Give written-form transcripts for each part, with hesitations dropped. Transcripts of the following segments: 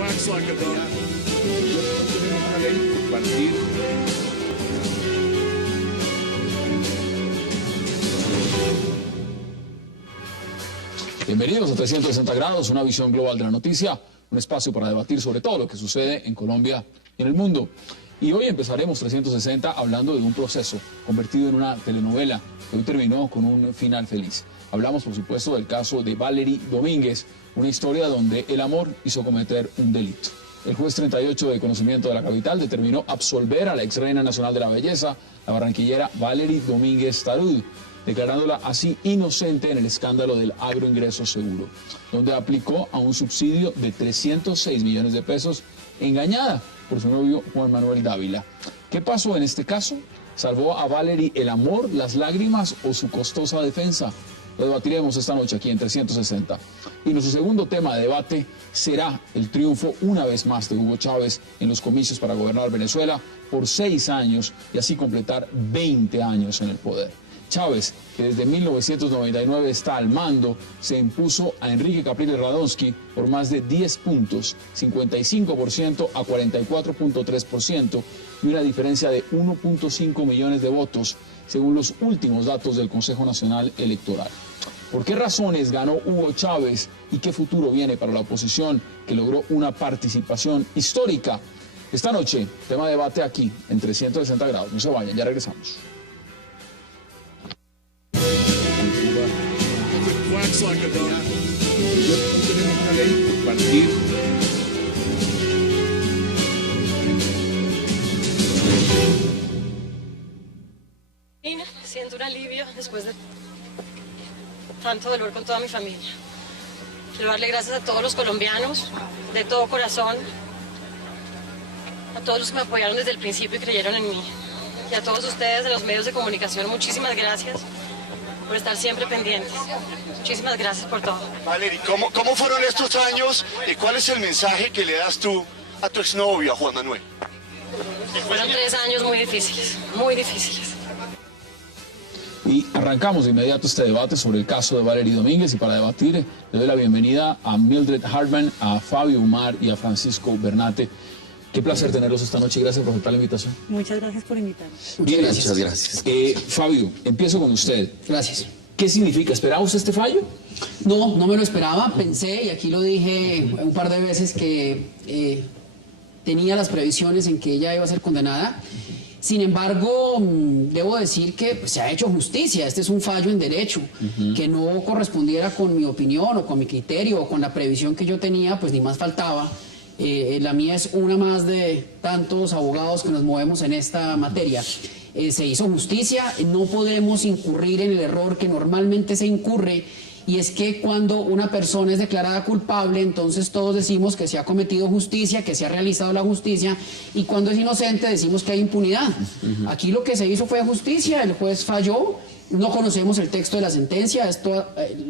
wax like a dog. Tenemos una ley compartir. Bienvenidos a 360 grados, una visión global de la noticia, un espacio para debatir sobre todo lo que sucede en Colombia y en el mundo. Y hoy empezaremos 360 hablando de un proceso convertido en una telenovela que hoy terminó con un final feliz. Hablamos, por supuesto, del caso de Valery Domínguez, una historia donde el amor hizo cometer un delito. El juez 38 de conocimiento de la capital determinó absolver a la ex reina nacional de la belleza, la barranquillera Valery Domínguez Tarud, declarándola así inocente en el escándalo del agroingreso seguro, donde aplicó a un subsidio de 306 millones de pesos engañada por su novio Juan Manuel Dávila. ¿Qué pasó en este caso? ¿Salvó a Valery el amor, las lágrimas o su costosa defensa? Lo debatiremos esta noche aquí en 360. Y nuestro segundo tema de debate será el triunfo una vez más de Hugo Chávez en los comicios para gobernar Venezuela por 6 años y así completar 20 años en el poder. Chávez, que desde 1999 está al mando, se impuso a Enrique Capriles Radonsky por más de 10 puntos, 55% a 44.3% y una diferencia de 1.5 millones de votos, según los últimos datos del Consejo Nacional Electoral. ¿Por qué razones ganó Hugo Chávez y qué futuro viene para la oposición que logró una participación histórica? Esta noche, tema de debate aquí en 360 grados. No se vayan, ya regresamos. Wax like a dog. Tenemos una ley compartir. Siento un alivio después de tanto dolor con toda mi familia. Quiero darle gracias a todos los colombianos, de todo corazón, a todos los que me apoyaron desde el principio y creyeron en mí. Y a todos ustedes de los medios de comunicación, muchísimas gracias por estar siempre pendientes. Muchísimas gracias por todo. Valery, ¿cómo fueron estos años y cuál es el mensaje que le das tú a tu exnovio, a Juan Manuel? Fueron 3 años muy difíciles, muy difíciles. Y arrancamos de inmediato este debate sobre el caso de Valery Domínguez y para debatir le doy la bienvenida a Mildred Hartman, a Fabio Umar y a Francisco Bernate. Qué placer tenerlos esta noche y gracias por aceptar la invitación. Muchas gracias por invitarme. Bien, Muchas gracias. Fabio, empiezo con usted. Gracias. ¿Qué significa? ¿Esperaba usted este fallo? No, no me lo esperaba. Pensé, y aquí lo dije un par de veces, que tenía las previsiones en que ella iba a ser condenada. Sin embargo, debo decir que pues, se ha hecho justicia. Este es un fallo en derecho, que no correspondiera con mi opinión o con mi criterio o con la previsión que yo tenía, pues ni más faltaba. La mía es una más de tantos abogados que nos movemos en esta materia. Se hizo justicia, no podemos incurrir en el error que normalmente se incurre, y es que cuando una persona es declarada culpable, entonces todos decimos que se ha cometido justicia, que se ha realizado la justicia, y cuando es inocente decimos que hay impunidad. Aquí lo que se hizo fue justicia, el juez falló, no conocemos el texto de la sentencia,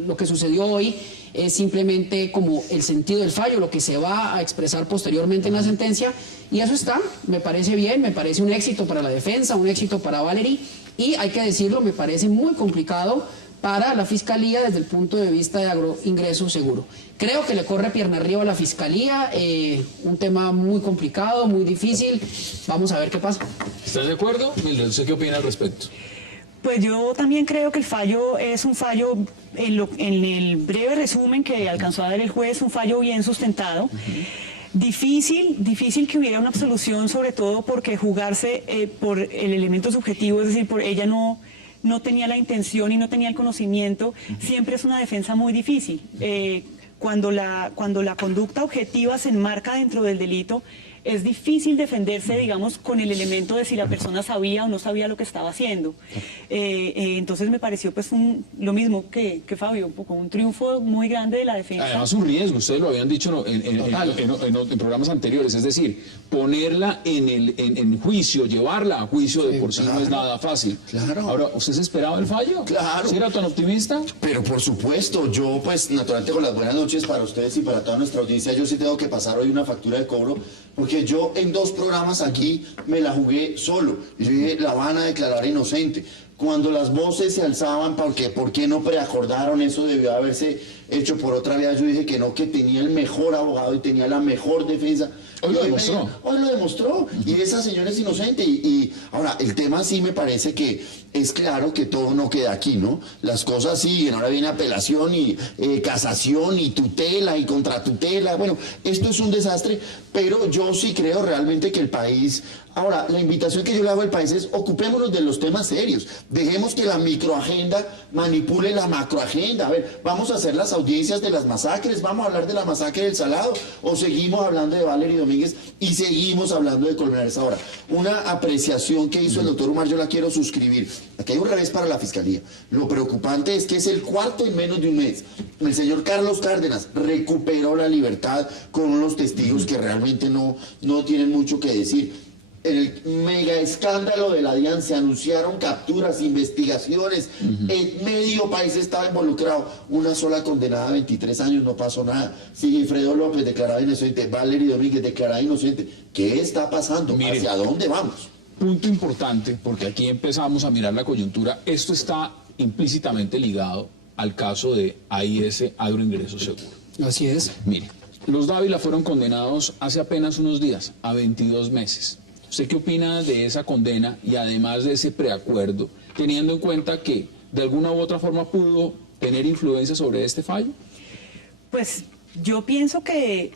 lo que sucedió hoy es simplemente como el sentido del fallo, lo que se va a expresar posteriormente en la sentencia, y eso está, me parece bien, me parece un éxito para la defensa, un éxito para Valery, y hay que decirlo, me parece muy complicado para la Fiscalía desde el punto de vista de agroingreso seguro. Creo que le corre pierna arriba a la Fiscalía, un tema muy complicado, muy difícil, vamos a ver qué pasa. ¿Estás de acuerdo? Mildred, ¿usted qué opina al respecto? Pues yo también creo que el fallo es un fallo, en el breve resumen que alcanzó a dar el juez, un fallo bien sustentado. Difícil que hubiera una absolución, sobre todo porque jugarse por el elemento subjetivo, es decir, por ella no tenía la intención y no tenía el conocimiento, siempre es una defensa muy difícil. Cuando la conducta objetiva se enmarca dentro del delito, es difícil defenderse, digamos, con el elemento de si la persona sabía o no sabía lo que estaba haciendo. Entonces me pareció pues lo mismo que Fabio, un poco un triunfo muy grande de la defensa. Además un riesgo, ustedes lo habían dicho en programas anteriores, es decir, ponerla en juicio, llevarla a juicio de por sí no es nada fácil. Claro. Ahora, ¿usted se esperaba el fallo? Claro. ¿Sí era tan optimista? Pero por supuesto, yo pues naturalmente con las buenas noches para ustedes y para toda nuestra audiencia, yo sí tengo que pasar hoy una factura de cobro, porque yo en 2 programas aquí me la jugué solo. Yo dije, la van a declarar inocente. Cuando las voces se alzaban, ¿por qué no preacordaron? Eso debió haberse hecho por otra vía, yo dije que no, que tenía el mejor abogado y tenía la mejor defensa. Hoy lo demostró. Hoy lo demostró. Y esa señora es inocente. Y ahora, el tema sí me parece que es claro que todo no queda aquí, ¿no? Las cosas siguen. Ahora viene apelación y casación y tutela y contratutela. Bueno, esto es un desastre, pero yo sí creo realmente que el país... Ahora, la invitación que yo le hago al país es ocupémonos de los temas serios. Dejemos que la microagenda manipule la macroagenda. A ver, vamos a hacer las audiencias de las masacres, vamos a hablar de la masacre del Salado, o seguimos hablando de Valery Domínguez y seguimos hablando de Colmenares. Ahora, una apreciación que hizo el doctor Umar, yo la quiero suscribir. Aquí hay un revés para la Fiscalía. Lo preocupante es que es el cuarto en menos de un mes. El señor Carlos Cárdenas recuperó la libertad con unos testigos que realmente no tienen mucho que decir. En el mega escándalo de la DIAN se anunciaron capturas, investigaciones, el medio país estaba involucrado, una sola condenada, 23 años, no pasó nada. Sigifredo López declarado inocente, Valery Domínguez declarada inocente. ¿Qué está pasando? Mire, ¿hacia dónde vamos? Punto importante, porque aquí empezamos a mirar la coyuntura. Esto está implícitamente ligado al caso de AIS, Agroingreso Seguro. Así es. Mire, los Dávila fueron condenados hace apenas unos días a 22 meses. ¿Usted qué opina de esa condena y además de ese preacuerdo, teniendo en cuenta que de alguna u otra forma pudo tener influencia sobre este fallo? Pues yo pienso que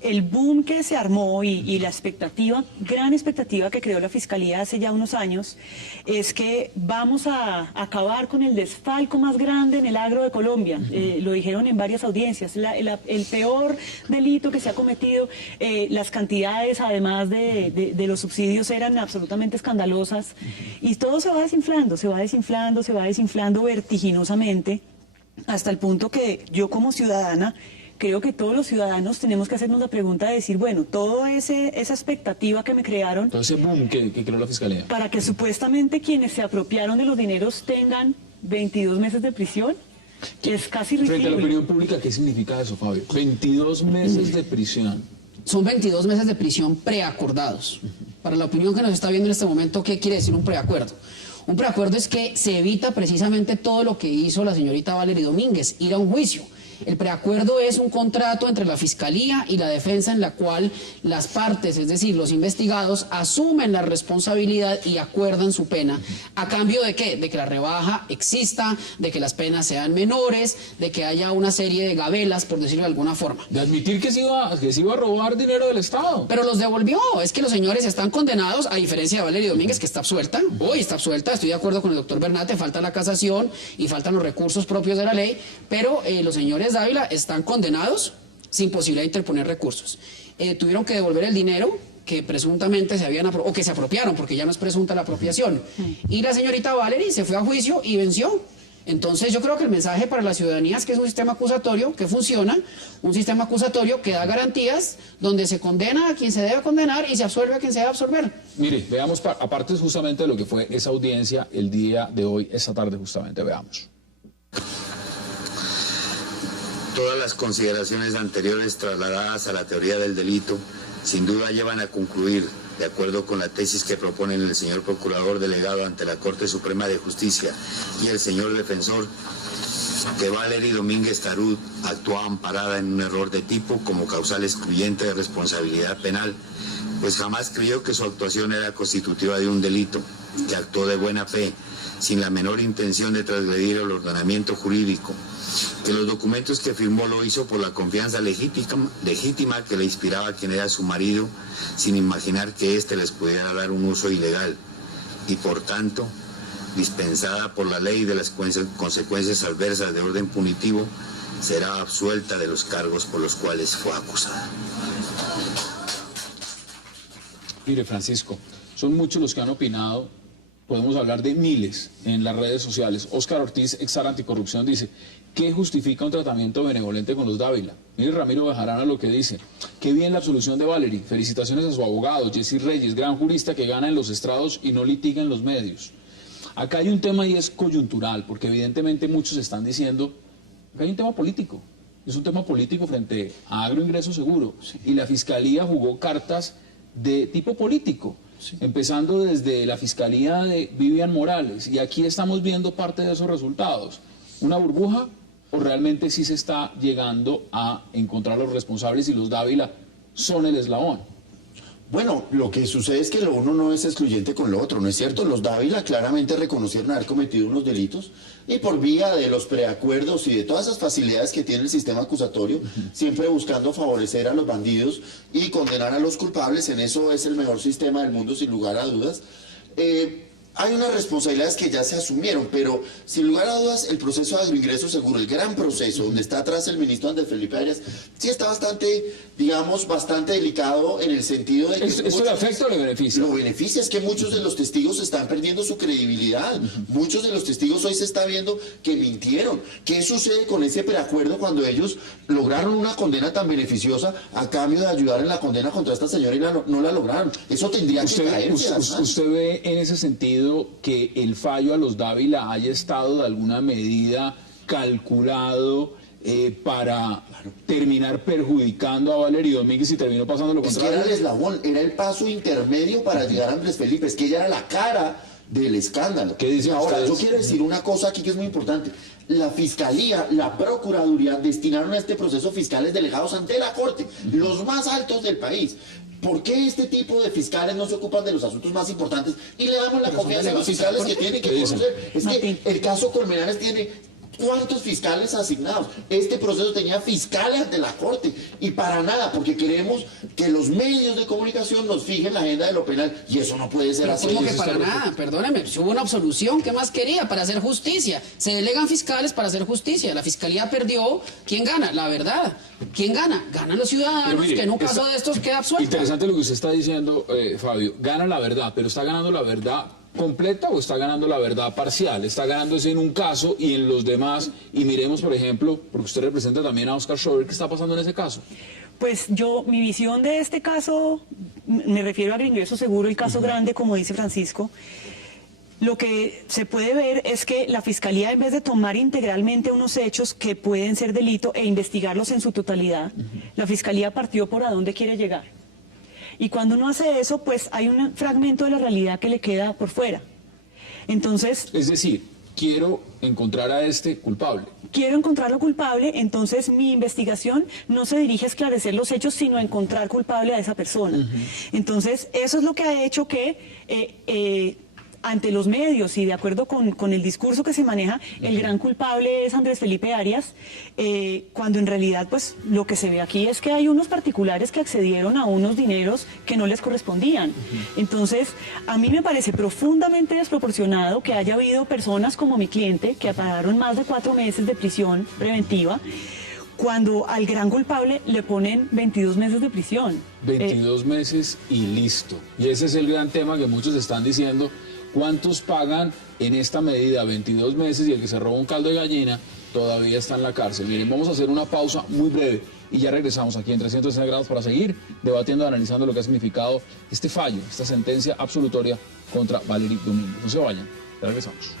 el boom que se armó y la expectativa, gran expectativa que creó la Fiscalía hace ya unos años, es que vamos a acabar con el desfalco más grande en el agro de Colombia. Lo dijeron en varias audiencias. El peor delito que se ha cometido, las cantidades además de los subsidios eran absolutamente escandalosas. Y todo se va desinflando, se va desinflando, se va desinflando vertiginosamente, hasta el punto que yo como ciudadana... Creo que todos los ciudadanos tenemos que hacernos la pregunta de decir, bueno, toda esa expectativa que me crearon... Todo ese boom que creó la Fiscalía. Para que supuestamente quienes se apropiaron de los dineros tengan 22 meses de prisión, es casi ridículo. Frente a la opinión pública, ¿qué significa eso, Fabio? 22 meses de prisión. Son 22 meses de prisión preacordados. Para la opinión que nos está viendo en este momento, ¿qué quiere decir un preacuerdo? Un preacuerdo es que se evita precisamente todo lo que hizo la señorita Valery Domínguez, ir a un juicio. El preacuerdo es un contrato entre la Fiscalía y la Defensa en la cual las partes, es decir, los investigados, asumen la responsabilidad y acuerdan su pena. ¿A cambio de qué? De que la rebaja exista, de que las penas sean menores, de que haya una serie de gabelas, por decirlo de alguna forma. De admitir que se iba a robar dinero del Estado. Pero los devolvió. Es que los señores están condenados, a diferencia de Valery Domínguez, que está absuelta. Hoy está absuelta. Estoy de acuerdo con el doctor Bernate, falta la casación y faltan los recursos propios de la ley, pero los señores Dávila están condenados sin posibilidad de interponer recursos. Tuvieron que devolver el dinero que presuntamente se habían o que se apropiaron, porque ya no es presunta la apropiación. Y la señorita Valery se fue a juicio y venció. Entonces yo creo que el mensaje para la ciudadanía es que es un sistema acusatorio que funciona, un sistema acusatorio que da garantías, donde se condena a quien se debe condenar y se absuelve a quien se debe absolver. Mire, veamos, aparte justamente de lo que fue esa audiencia el día de hoy, esta tarde justamente, veamos. Todas las consideraciones anteriores trasladadas a la teoría del delito sin duda llevan a concluir, de acuerdo con la tesis que proponen el señor Procurador Delegado ante la Corte Suprema de Justicia y el señor Defensor, que Valery Domínguez Tarud actuó amparada en un error de tipo como causal excluyente de responsabilidad penal, pues jamás creyó que su actuación era constitutiva de un delito, que actuó de buena fe, sin la menor intención de transgredir el ordenamiento jurídico, que los documentos que firmó lo hizo por la confianza legítima que le inspiraba a quien era su marido, sin imaginar que éste les pudiera dar un uso ilegal, y por tanto, dispensada por la ley de las consecuencias adversas de orden punitivo, será absuelta de los cargos por los cuales fue acusada. Mire, Francisco, son muchos los que han opinado, podemos hablar de miles en las redes sociales. Óscar Ortiz, ex anticorrupción, dice: ¿qué justifica un tratamiento benevolente con los Dávila? Mire Ramiro Bejarano lo que dice: qué bien la absolución de Valery, felicitaciones a su abogado, Jessy Reyes, gran jurista que gana en los estrados y no litiga en los medios. Acá hay un tema y es coyuntural, porque evidentemente muchos están diciendo que hay un tema político. Es un tema político frente a Agroingreso Seguro. Y la Fiscalía jugó cartas de tipo político, empezando desde la Fiscalía de Vivian Morales. Y aquí estamos viendo parte de esos resultados. Una burbuja o realmente sí se está llegando a encontrar a los responsables y los Dávila son el eslabón? Bueno, lo que sucede es que lo uno no es excluyente con lo otro, ¿no es cierto? Los Dávila claramente reconocieron haber cometido unos delitos y por vía de los preacuerdos y de todas esas facilidades que tiene el sistema acusatorio, siempre buscando favorecer a los bandidos y condenar a los culpables, en eso es el mejor sistema del mundo sin lugar a dudas. Hay unas responsabilidades que ya se asumieron, pero sin lugar a dudas el proceso de agroingreso seguro, el gran proceso donde está atrás el ministro Andrés Felipe Arias, sí está bastante, digamos, bastante delicado en el sentido de que... ¿Esto le afecta o le beneficia? Lo beneficia es que muchos de los testigos están perdiendo su credibilidad. Muchos de los testigos hoy se está viendo que mintieron. ¿Qué sucede con ese preacuerdo cuando ellos lograron una condena tan beneficiosa a cambio de ayudar en la condena contra esta señora y no la lograron? Eso tendría que caerse. ¿Usted ve en ese sentido que el fallo a los Dávila haya estado de alguna medida calculado para terminar perjudicando a Valery Domínguez y terminó pasando lo contrario? Es que era el eslabón, era el paso intermedio para llegar a Andrés Felipe, es que ella era la cara del escándalo. ¿Qué dicen ahora, ustedes? yo quiero decir una cosa aquí que es muy importante. La Fiscalía, la Procuraduría destinaron a este proceso fiscales delegados ante la Corte, los más altos del país. ¿Por qué este tipo de fiscales no se ocupan de los asuntos más importantes y le damos la confianza a los fiscales que tienen que conocer? Es que el caso Colmenares tiene... ¿Cuántos fiscales asignados? Este proceso tenía fiscales ante la Corte y para nada, porque queremos que los medios de comunicación nos fijen la agenda de lo penal y eso no puede ser así. ¿Cómo que para nada? Perdóneme, si hubo una absolución, ¿qué más quería? Para hacer justicia. Se delegan fiscales para hacer justicia. La Fiscalía perdió. ¿Quién gana? La verdad. ¿Quién gana? Ganan los ciudadanos, mire, que en un caso de estos queda absuelto. Interesante lo que usted está diciendo, Fabio. Gana la verdad, pero ¿está ganando la verdad completa o está ganando la verdad parcial? Está ganándose en un caso y en los demás. Y miremos, por ejemplo, porque usted representa también a Oscar Schober, ¿qué está pasando en ese caso? Pues mi visión de este caso, me refiero al ingreso seguro, el caso grande, como dice Francisco. Lo que se puede ver es que la Fiscalía, en vez de tomar integralmente unos hechos que pueden ser delito e investigarlos en su totalidad, la Fiscalía partió por a dónde quiere llegar. Y cuando uno hace eso, pues hay un fragmento de la realidad que le queda por fuera. Entonces... Es decir, quiero encontrar a este culpable. Quiero encontrarlo culpable, entonces mi investigación no se dirige a esclarecer los hechos, sino a encontrar culpable a esa persona. Entonces, eso es lo que ha hecho que... ante los medios y de acuerdo con el discurso que se maneja, el gran culpable es Andrés Felipe Arias, cuando en realidad pues lo que se ve aquí es que hay unos particulares que accedieron a unos dineros que no les correspondían. Entonces, a mí me parece profundamente desproporcionado que haya habido personas como mi cliente que pagaron más de 4 meses de prisión preventiva, cuando al gran culpable le ponen 22 meses de prisión. 22 meses y listo. Y ese es el gran tema que muchos están diciendo. ¿Cuántos pagan en esta medida 22 meses y el que se roba un caldo de gallina todavía está en la cárcel? Miren, vamos a hacer una pausa muy breve y ya regresamos aquí en 360 grados para seguir debatiendo y analizando lo que ha significado este fallo, esta sentencia absolutoria contra Valery Domínguez. No se vayan, ya regresamos.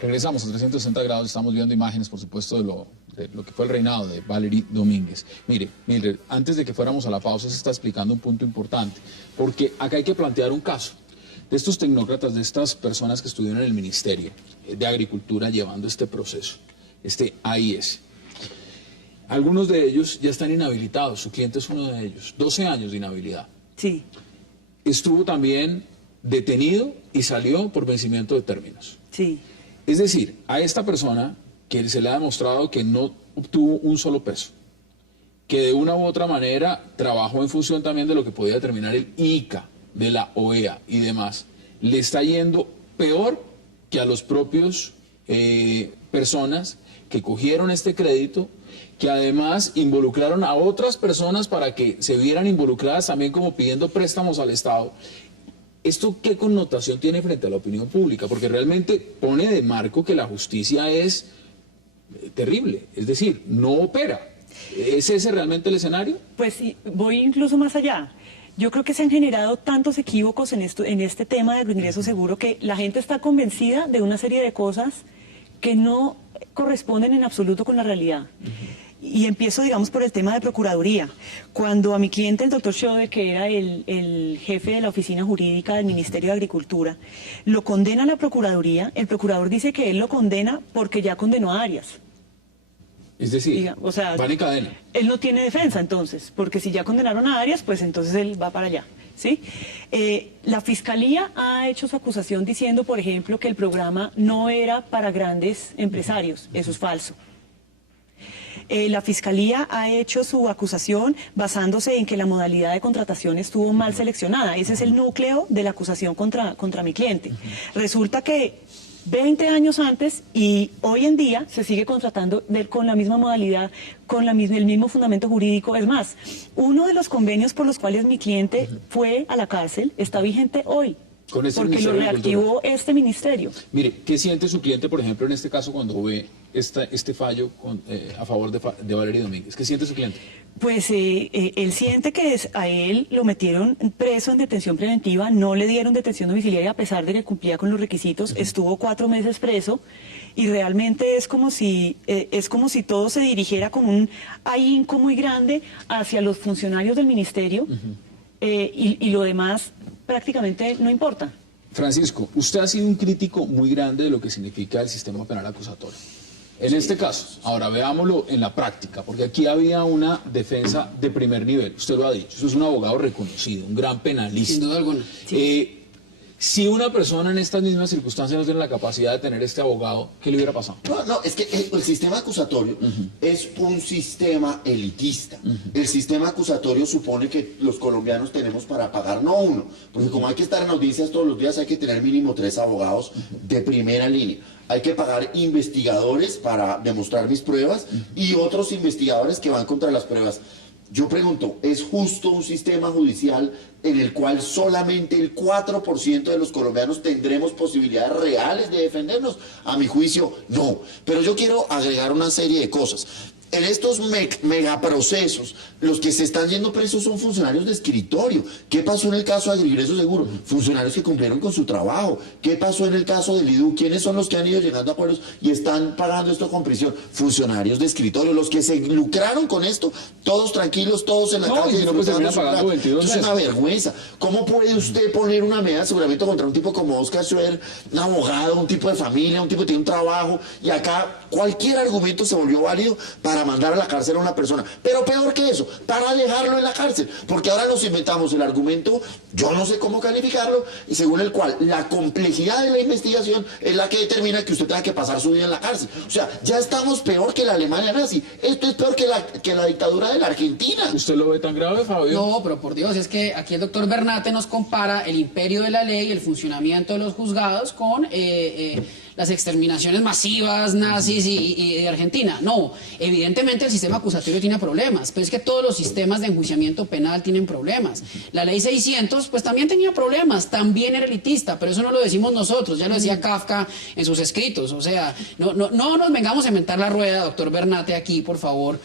Regresamos a 360 grados, estamos viendo imágenes, por supuesto, de lo que fue el reinado de Valery Domínguez. Mire, antes de que fuéramos a la pausa se está explicando un punto importante, porque acá hay que plantear un caso de estos tecnócratas, de estas personas que estuvieron en el Ministerio de Agricultura llevando este proceso, este AIS. Algunos de ellos ya están inhabilitados, su cliente es uno de ellos, 12 años de inhabilidad. Sí. Estuvo también detenido y salió por vencimiento de términos. Sí. Es decir, a esta persona que se le ha demostrado que no obtuvo un solo peso, que de una u otra manera trabajó en función también de lo que podía determinar el ICA, de la OEA y demás, le está yendo peor que a los propios personas que cogieron este crédito, que además involucraron a otras personas para que se vieran involucradas también como pidiendo préstamos al Estado. ¿Esto qué connotación tiene frente a la opinión pública? Porque realmente pone de marco que la justicia es terrible, es decir, no opera. ¿Es ese realmente el escenario? Pues voy incluso más allá. Yo creo que se han generado tantos equívocos en este tema del ingreso seguro que la gente está convencida de una serie de cosas que no corresponden en absoluto con la realidad. Y empiezo, digamos, por el tema de Procuraduría. Cuando a mi cliente, el doctor Schode, que era el jefe de la oficina jurídica del Ministerio de Agricultura, lo condena a la Procuraduría, el procurador dice que él lo condena porque ya condenó a Arias. Es decir, O sea, van en cadena. Él no tiene defensa entonces, porque si ya condenaron a Arias, pues entonces él va para allá. ¿Sí? La Fiscalía ha hecho su acusación diciendo, por ejemplo, que el programa no era para grandes empresarios. Eso es falso. La Fiscalía ha hecho su acusación basándose en que la modalidad de contratación estuvo mal seleccionada. Ese es el núcleo de la acusación contra mi cliente. Resulta que 20 años antes y hoy en día se sigue contratando con la misma modalidad, con el mismo fundamento jurídico. Es más, uno de los convenios por los cuales mi cliente fue a la cárcel está vigente hoy. Con este porque lo Ministerio de reactivó Cultura. este ministerio. Mire, ¿qué siente su cliente, por ejemplo, en este caso cuando ve este fallo a favor de Valery Domínguez? ¿Qué siente su cliente? Pues él siente que a él lo metieron preso en detención preventiva, no le dieron detención domiciliaria a pesar de que cumplía con los requisitos, estuvo 4 meses preso y realmente es como si todo se dirigiera con un ahínco muy grande hacia los funcionarios del ministerio y lo demás prácticamente no importa. Francisco, usted ha sido un crítico muy grande de lo que significa el sistema penal acusatorio. En este caso, ahora veámoslo en la práctica, porque aquí había una defensa de primer nivel, usted lo ha dicho, eso es un abogado reconocido, un gran penalista. Sin duda alguna. Si una persona en estas mismas circunstancias no tiene la capacidad de tener este abogado, ¿qué le hubiera pasado? No, es que el sistema acusatorio es un sistema elitista. El sistema acusatorio supone que los colombianos tenemos para pagar, no uno, porque como hay que estar en audiencias todos los días, hay que tener mínimo 3 abogados de primera línea. Hay que pagar investigadores para demostrar mis pruebas y otros investigadores que van contra las pruebas. Yo pregunto, ¿es justo un sistema judicial en el cual solamente el 4% de los colombianos tendremos posibilidades reales de defendernos? A mi juicio, no. Pero yo quiero agregar una serie de cosas. En estos megaprocesos, los que se están yendo presos son funcionarios de escritorio. ¿Qué pasó en el caso de Agregreso Seguro? Funcionarios que cumplieron con su trabajo. ¿Qué pasó en el caso del IDU? ¿Quiénes son los que han ido llegando a acuerdos y están pagando esto con prisión? Funcionarios de escritorio. Los que se lucraron con esto, todos tranquilos, todos en la calle. Y no, pues termina pagando 22 Eso es una vergüenza. ¿Cómo puede usted poner una medida de aseguramiento contra un tipo como Oscar Schroeder, un abogado, un tipo de familia, un tipo que tiene un trabajo, y acá cualquier argumento se volvió válido para mandar a la cárcel a una persona? Pero peor que eso, para dejarlo en la cárcel, porque ahora nos inventamos el argumento, yo no sé cómo calificarlo, y según el cual la complejidad de la investigación es la que determina que usted tenga que pasar su vida en la cárcel. O sea, ya estamos peor que la Alemania nazi. Esto es peor que la dictadura de la Argentina. ¿Usted lo ve tan grave, Fabio? No, pero por Dios, es que aquí el doctor Bernate nos compara el imperio de la ley, el funcionamiento de los juzgados con las exterminaciones masivas nazis y de Argentina. No, evidentemente el sistema acusatorio tiene problemas, pero es que todos los sistemas de enjuiciamiento penal tienen problemas. La ley 600 pues también tenía problemas, también era elitista, pero eso no lo decimos nosotros, ya lo decía Kafka en sus escritos. O sea, no nos vengamos a inventar la rueda, doctor Bernate, aquí, por favor.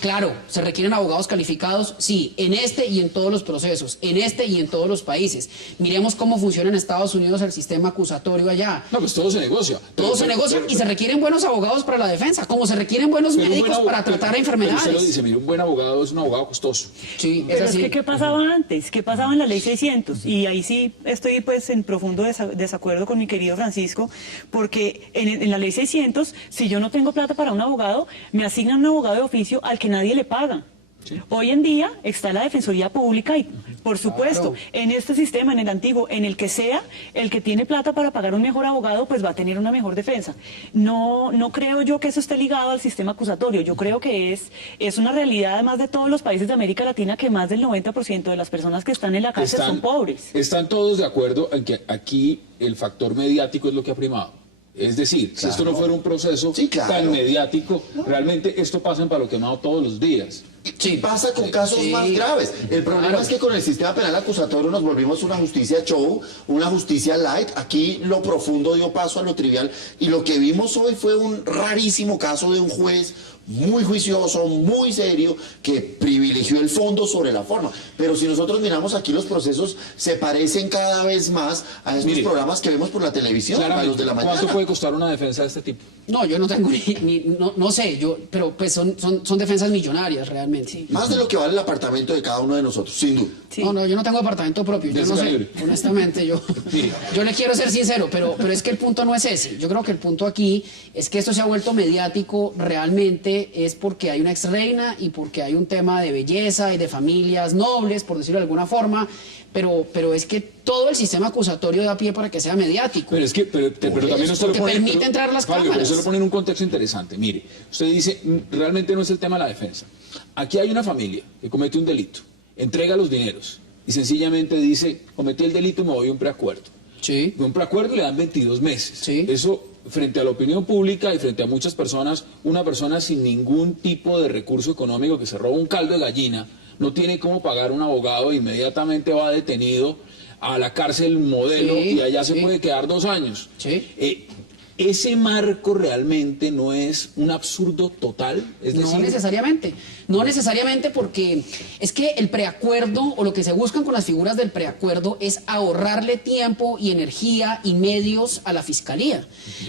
Claro, se requieren abogados calificados, sí, en este y en todos los procesos, en este y en todos los países. Miremos cómo funciona en Estados Unidos el sistema acusatorio allá. No, pues todo se negocia. Todo se negocia y se requieren buenos abogados para la defensa, como se requieren buenos médicos para tratar enfermedades. Usted lo dice, mire, un buen abogado es un abogado costoso. Sí, es Pero así. es que, ¿qué pasaba antes? ¿Qué pasaba en la ley 600? Y ahí sí estoy pues en profundo desacuerdo con mi querido Francisco, porque en la ley 600, si yo no tengo plata para un abogado, me asignan un abogado de oficio al que nadie le paga. Sí. Hoy en día está la Defensoría Pública y, por supuesto, en este sistema, en el antiguo, en el que sea, el que tiene plata para pagar un mejor abogado, pues va a tener una mejor defensa. No creo yo que eso esté ligado al sistema acusatorio. Yo creo que es una realidad, además de todos los países de América Latina, que más del 90% de las personas que están en la cárcel son pobres. Están todos de acuerdo en que aquí el factor mediático es lo que ha primado. Es decir, si esto no fuera un proceso tan mediático, realmente esto pasa en Palo Quemado todos los días. Y pasa con casos más graves. El problema es que con el sistema penal acusatorio nos volvimos una justicia show, una justicia light. Aquí lo profundo dio paso a lo trivial. Y lo que vimos hoy fue un rarísimo caso de un juez muy juicioso, muy serio, que privilegió el fondo sobre la forma. Pero si nosotros miramos aquí, los procesos se parecen cada vez más a estos programas que vemos por la televisión, a los de la mañana. ¿Cuánto puede costar una defensa de este tipo? No, yo no tengo no sé, pero pues son defensas millonarias realmente. Sí. Más de lo que vale el apartamento de cada uno de nosotros, sin duda. Sí. No, yo no tengo apartamento propio, yo no sé, honestamente, yo le quiero ser sincero, pero es que el punto no es ese. Yo creo que el punto aquí es que esto se ha vuelto mediático realmente es porque hay una ex reina y porque hay un tema de belleza y de familias nobles, por decirlo de alguna forma, pero es que todo el sistema acusatorio da pie para que sea mediático. Pero es que, pero también usted lo pone, permite entrar las cámaras. Pero usted lo pone en un contexto interesante. Mire, usted dice, realmente no es el tema de la defensa. Aquí hay una familia que comete un delito, entrega los dineros y sencillamente dice, cometí el delito y me voy a un preacuerdo. Sí. De un preacuerdo y le dan 22 meses. Sí. Eso, frente a la opinión pública y frente a muchas personas, una persona sin ningún tipo de recurso económico que se roba un caldo de gallina, no tiene cómo pagar un abogado e inmediatamente va detenido a la cárcel modelo y allá se puede quedar 2 años. Sí. ¿Ese marco realmente no es un absurdo total? Es decir, no necesariamente porque es que el preacuerdo o lo que se buscan con las figuras del preacuerdo es ahorrarle tiempo y energía y medios a la fiscalía.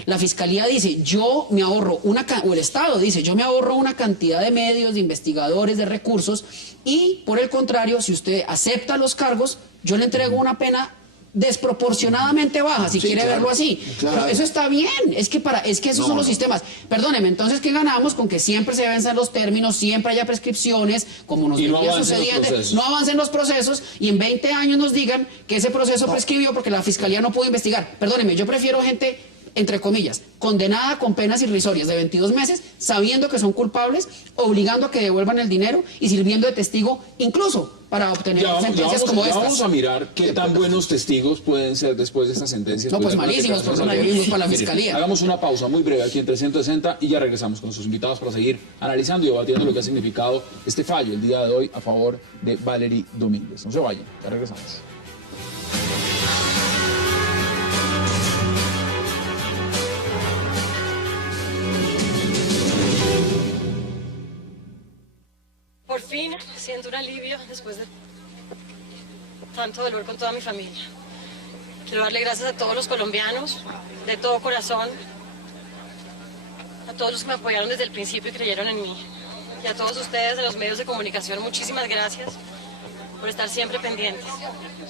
La fiscalía dice, yo me ahorro o el Estado dice, yo me ahorro una cantidad de medios, de investigadores, de recursos y por el contrario, si usted acepta los cargos, yo le entrego una pena desproporcionadamente baja, si quiere verlo así. Pero eso está bien, es que esos son los sistemas. Perdóneme, entonces, ¿qué ganamos con que siempre se venzan los términos, siempre haya prescripciones, como nos venía sucediendo, no avancen los procesos y en 20 años nos digan que ese proceso prescribió porque la fiscalía no pudo investigar? Perdóneme, yo prefiero gente, entre comillas, condenada con penas irrisorias de 22 meses, sabiendo que son culpables, obligando a que devuelvan el dinero y sirviendo de testigo incluso para obtener sentencias como estas. Vamos a mirar qué tan buenos testigos pueden ser después de estas sentencias. No, pues malísimos, por malísimos para la fiscalía. Hagamos una pausa muy breve aquí en 360 y ya regresamos con sus invitados para seguir analizando y debatiendo lo que ha significado este fallo el día de hoy a favor de Valery Domínguez. No se vayan, ya regresamos. Por fin siento un alivio después de tanto dolor con toda mi familia. Quiero darle gracias a todos los colombianos, de todo corazón, a todos los que me apoyaron desde el principio y creyeron en mí. Y a todos ustedes de los medios de comunicación, muchísimas gracias por estar siempre pendientes.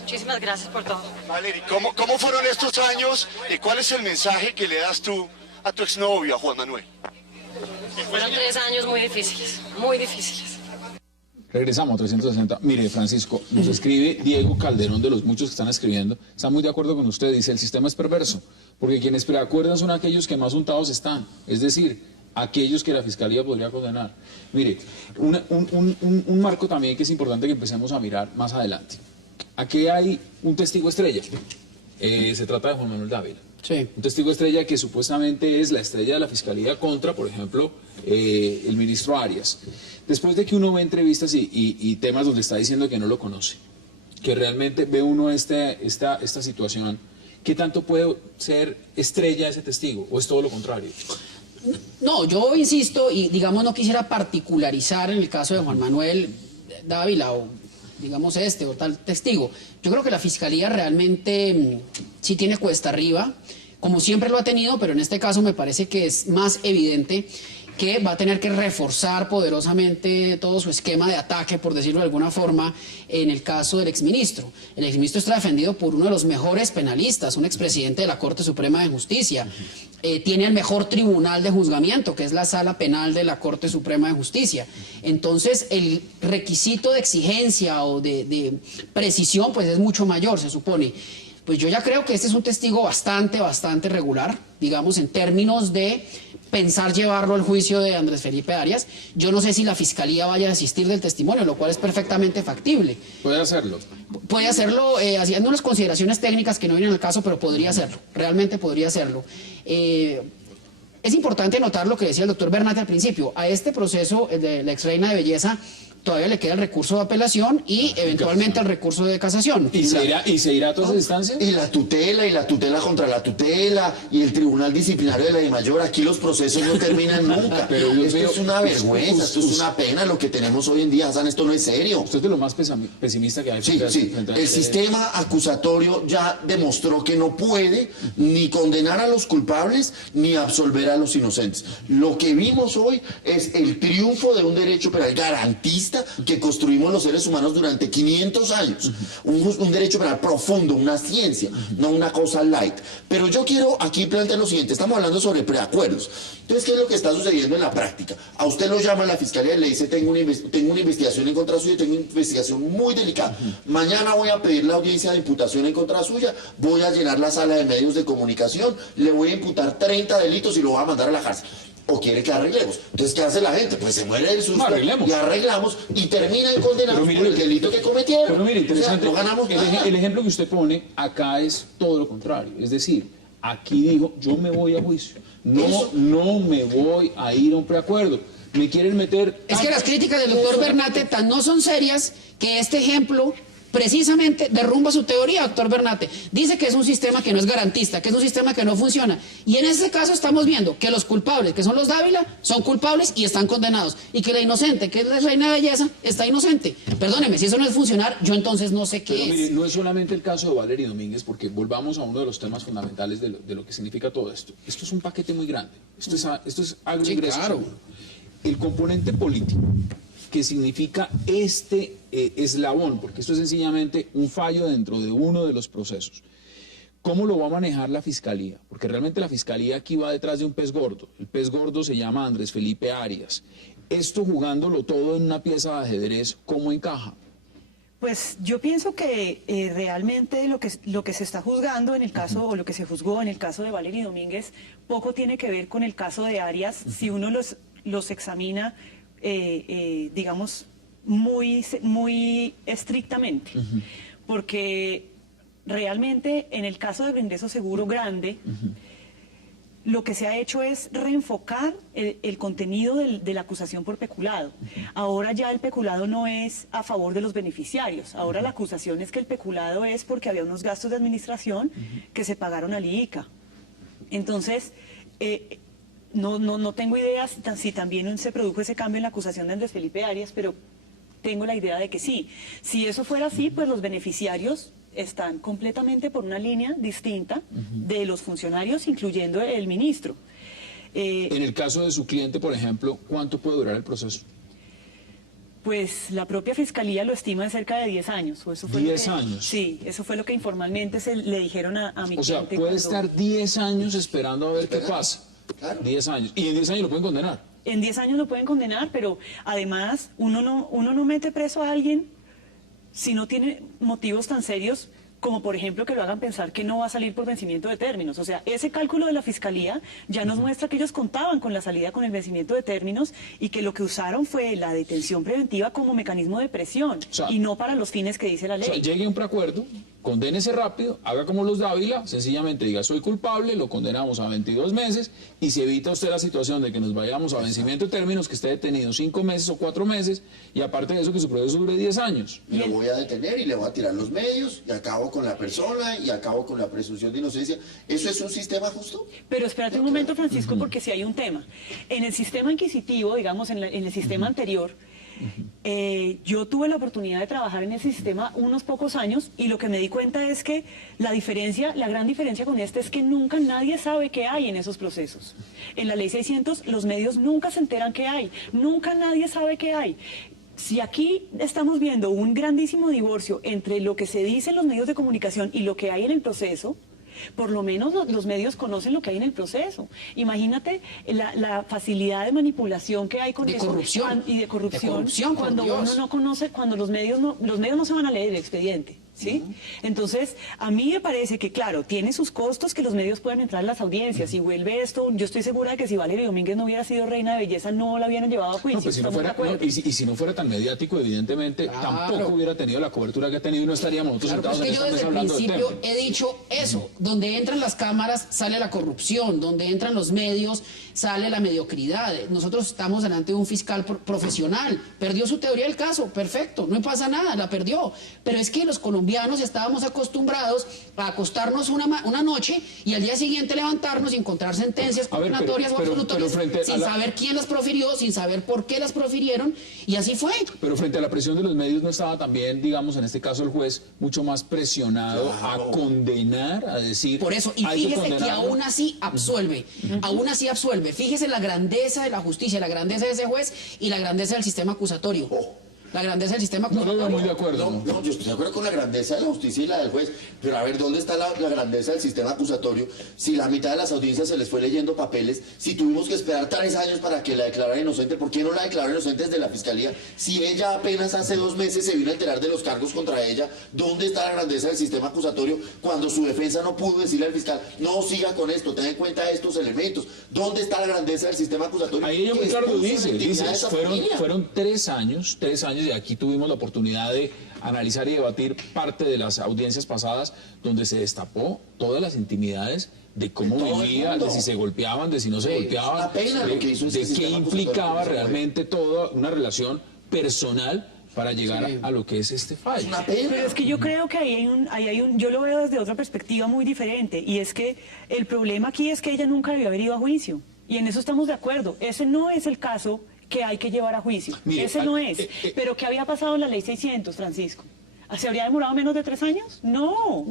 Muchísimas gracias por todo. Valery, ¿cómo fueron estos años y cuál es el mensaje que le das tú a tu exnovio, a Juan Manuel? Fueron 3 años muy difíciles, muy difíciles. Regresamos a 360. Mire, Francisco, nos escribe Diego Calderón, de los muchos que están escribiendo. Está muy de acuerdo con usted. Dice, el sistema es perverso, porque quienes preacuerdan son aquellos que más untados están. Es decir, aquellos que la Fiscalía podría condenar. Mire, un marco también que es importante que empecemos a mirar más adelante. Aquí hay un testigo estrella. Se trata de Juan Manuel Dávila. Sí. Un testigo estrella que supuestamente es la estrella de la Fiscalía contra, por ejemplo, el ministro Arias. Después de que uno ve entrevistas y temas donde está diciendo que no lo conoce, que realmente ve uno esta situación, ¿qué tanto puede ser estrella ese testigo o es todo lo contrario? No, yo insisto y digamos no quisiera particularizar en el caso de Juan Manuel Dávila o digamos o tal testigo. Yo creo que la Fiscalía realmente sí tiene cuesta arriba, como siempre lo ha tenido, pero en este caso me parece que es más evidente que va a tener que reforzar poderosamente todo su esquema de ataque, por decirlo de alguna forma, en el caso del exministro. El exministro está defendido por uno de los mejores penalistas, un expresidente de la Corte Suprema de Justicia. Tiene el mejor tribunal de juzgamiento, que es la Sala Penal de la Corte Suprema de Justicia. Entonces, el requisito de exigencia o de precisión, pues es mucho mayor, se supone. Pues yo ya creo que este es un testigo bastante regular, digamos, en términos de pensar llevarlo al juicio de Andrés Felipe Arias. Yo no sé si la Fiscalía vaya a desistir del testimonio, lo cual es perfectamente factible. ¿Puede hacerlo? Puede hacerlo haciendo unas consideraciones técnicas que no vienen al caso, pero podría hacerlo, realmente podría hacerlo. Es importante notar lo que decía el doctor Bernat al principio. A este proceso de la ex reina de belleza todavía le queda el recurso de apelación y eventualmente el recurso de casación. ¿Y se irá a todas esas instancias? Y la tutela contra la tutela, y el Tribunal Disciplinario de la DIMAYOR, aquí los procesos no terminan nunca. Pero esto es una vergüenza, esto es una pena lo que tenemos hoy en día, Hassan, esto no es serio. Usted es de lo más pesimista que hay. Sí, el sistema acusatorio ya demostró que no puede ni condenar a los culpables ni absolver a los inocentes. Lo que vimos hoy es el triunfo de un derecho penal garantista que construimos los seres humanos durante 500 años. Un derecho penal profundo, una ciencia, no una cosa light. Pero yo quiero aquí plantear lo siguiente, estamos hablando sobre preacuerdos. Entonces, ¿qué es lo que está sucediendo en la práctica? A usted lo llama la fiscalía y le dice, tengo una investigación en contra suya, tengo una investigación muy delicada. Mañana voy a pedir la audiencia de imputación en contra suya, voy a llenar la sala de medios de comunicación, le voy a imputar 30 delitos y lo voy a mandar a la cárcel. ¿O quiere que arreglemos? Entonces, ¿qué hace la gente? Pues se muere del susto y arreglamos y terminan condenados por el delito que cometieron. Pero mire, interesante, o sea, no ganamos nada. El ejemplo que usted pone acá es todo lo contrario. Es decir, aquí dijo, yo me voy a juicio. No me voy a ir a un preacuerdo. Me quieren meter... Es que las críticas del doctor Bernate tan no son serias que este ejemplo precisamente derrumba su teoría, doctor Bernate. Dice que es un sistema que no es garantista, que es un sistema que no funciona. Y en este caso estamos viendo que los culpables, que son los Dávila, son culpables y están condenados. Y que la inocente, que es la reina de belleza, está inocente. Perdóneme, si eso no es funcionar, yo entonces no sé qué es. Mire, no es solamente el caso de Valery Domínguez, porque volvamos a uno de los temas fundamentales de lo que significa todo esto. Esto es un paquete muy grande. Esto es agroingreso. Sí, claro. Seguro. El componente político, que significa este eslabón, porque esto es sencillamente un fallo dentro de uno de los procesos. ¿Cómo lo va a manejar la Fiscalía? Porque realmente la Fiscalía aquí va detrás de un pez gordo. El pez gordo se llama Andrés Felipe Arias. Esto jugándolo todo en una pieza de ajedrez, ¿cómo encaja? Pues yo pienso que realmente lo que se está juzgando en el caso, o lo que se juzgó en el caso de Valery Domínguez, poco tiene que ver con el caso de Arias, si uno los examina, digamos, muy estrictamente. Porque realmente en el caso del ingreso seguro grande, lo que se ha hecho es reenfocar el contenido de la acusación por peculado. Ahora ya el peculado no es a favor de los beneficiarios. Ahora la acusación es que el peculado es porque había unos gastos de administración que se pagaron al IICA. Entonces, no tengo idea si también se produjo ese cambio en la acusación de Andrés Felipe Arias, pero tengo la idea de que sí. Si eso fuera así, pues los beneficiarios están completamente por una línea distinta de los funcionarios, incluyendo el ministro. En el caso de su cliente, por ejemplo, ¿cuánto puede durar el proceso? Pues la propia Fiscalía lo estima en cerca de 10 años. O eso fue 10 años. Sí, eso fue lo que informalmente le dijeron a mi cliente. O sea, puede estar 10 años esperando a ver qué pasa. Claro. 10 años. Y en 10 años lo pueden condenar. En 10 años lo pueden condenar, pero además uno no mete preso a alguien si no tiene motivos tan serios como, por ejemplo, que lo hagan pensar que no va a salir por vencimiento de términos. O sea, ese cálculo de la Fiscalía ya nos muestra que ellos contaban con la salida con el vencimiento de términos y que lo que usaron fue la detención preventiva como mecanismo de presión, o sea, y no para los fines que dice la ley. O sea, llegue a un preacuerdo, condénese rápido, haga como los Dávila, sencillamente diga soy culpable, lo condenamos a 22 meses y se evita usted la situación de que nos vayamos a vencimiento de términos, que esté detenido 5 meses o 4 meses y aparte de eso que su proceso dure 10 años. Y lo voy a detener y le voy a tirar los medios y acabo con la persona y acabo con la presunción de inocencia. ¿Eso es un sistema justo? Pero espérate un momento, Francisco, porque si hay un tema. En el sistema inquisitivo, digamos, en el sistema anterior, yo tuve la oportunidad de trabajar en ese sistema unos pocos años y lo que me di cuenta es que la gran diferencia con este es que nunca nadie sabe qué hay en esos procesos. En la ley 600 los medios nunca se enteran qué hay, nunca nadie sabe qué hay. Si aquí estamos viendo un grandísimo divorcio entre lo que se dice en los medios de comunicación y lo que hay en el proceso, por lo menos los medios conocen lo que hay en el proceso. Imagínate la facilidad de manipulación que hay con eso. Corrupción. Y de corrupción cuando uno no conoce, cuando los medios no se van a leer el expediente. ¿Sí? Entonces, a mí me parece que, claro, tiene sus costos que los medios pueden entrar en las audiencias y vuelve esto, yo estoy segura de que si Valery Domínguez no hubiera sido reina de belleza, no la hubieran llevado a juicio. No, pues si no fuera tan mediático, evidentemente, tampoco hubiera tenido la cobertura que ha tenido y no estaríamos nosotros sentados en esta mesa hablando del tema. Yo desde el principio he dicho eso, donde entran las cámaras sale la corrupción, donde entran los medios sale la mediocridad. Nosotros estamos delante de un fiscal profesional, perdió su teoría del caso, perfecto, no pasa nada, la perdió, pero es que los colombianos estábamos acostumbrados a acostarnos una noche y al día siguiente levantarnos y encontrar sentencias condenatorias o absolutorias sin saber quién las profirió, sin saber por qué las profirieron, y así fue. Pero frente a la presión de los medios, ¿no estaba también, digamos, en este caso el juez, mucho más presionado a condenar, a decir... Por eso, y fíjese que aún así absuelve, aún así absuelve. Fíjese la grandeza de la justicia, la grandeza de ese juez y la grandeza del sistema acusatorio. La grandeza del sistema acusatorio. No estoy muy de acuerdo. No, yo estoy de acuerdo con la grandeza de la justicia y la del juez, pero a ver, ¿dónde está la grandeza del sistema acusatorio? Si la mitad de las audiencias se les fue leyendo papeles, si tuvimos que esperar 3 años para que la declararan inocente, ¿por qué no la declararon inocente desde la fiscalía? Si ella apenas hace 2 meses se vino a enterar de los cargos contra ella, ¿dónde está la grandeza del sistema acusatorio cuando su defensa no pudo decirle al fiscal, no siga con esto, ten en cuenta estos elementos? ¿Dónde está la grandeza del sistema acusatorio? Ahí ella muy claro lo dice, fueron 3 años, y aquí tuvimos la oportunidad de analizar y debatir parte de las audiencias pasadas donde se destapó todas las intimidades de cómo vivía, de si se golpeaban, de si no se golpeaban, de qué implicaba realmente toda una relación personal para llegar a lo que es este fallo. Pero es que yo creo que yo lo veo desde otra perspectiva muy diferente, y es que el problema aquí es que ella nunca debió haber ido a juicio, y en eso estamos de acuerdo. Ese no es el caso que hay que llevar a juicio. Mire, ese no es. Pero ¿qué había pasado en la ley 600, Francisco? ¿Se habría demorado menos de 3 años? No.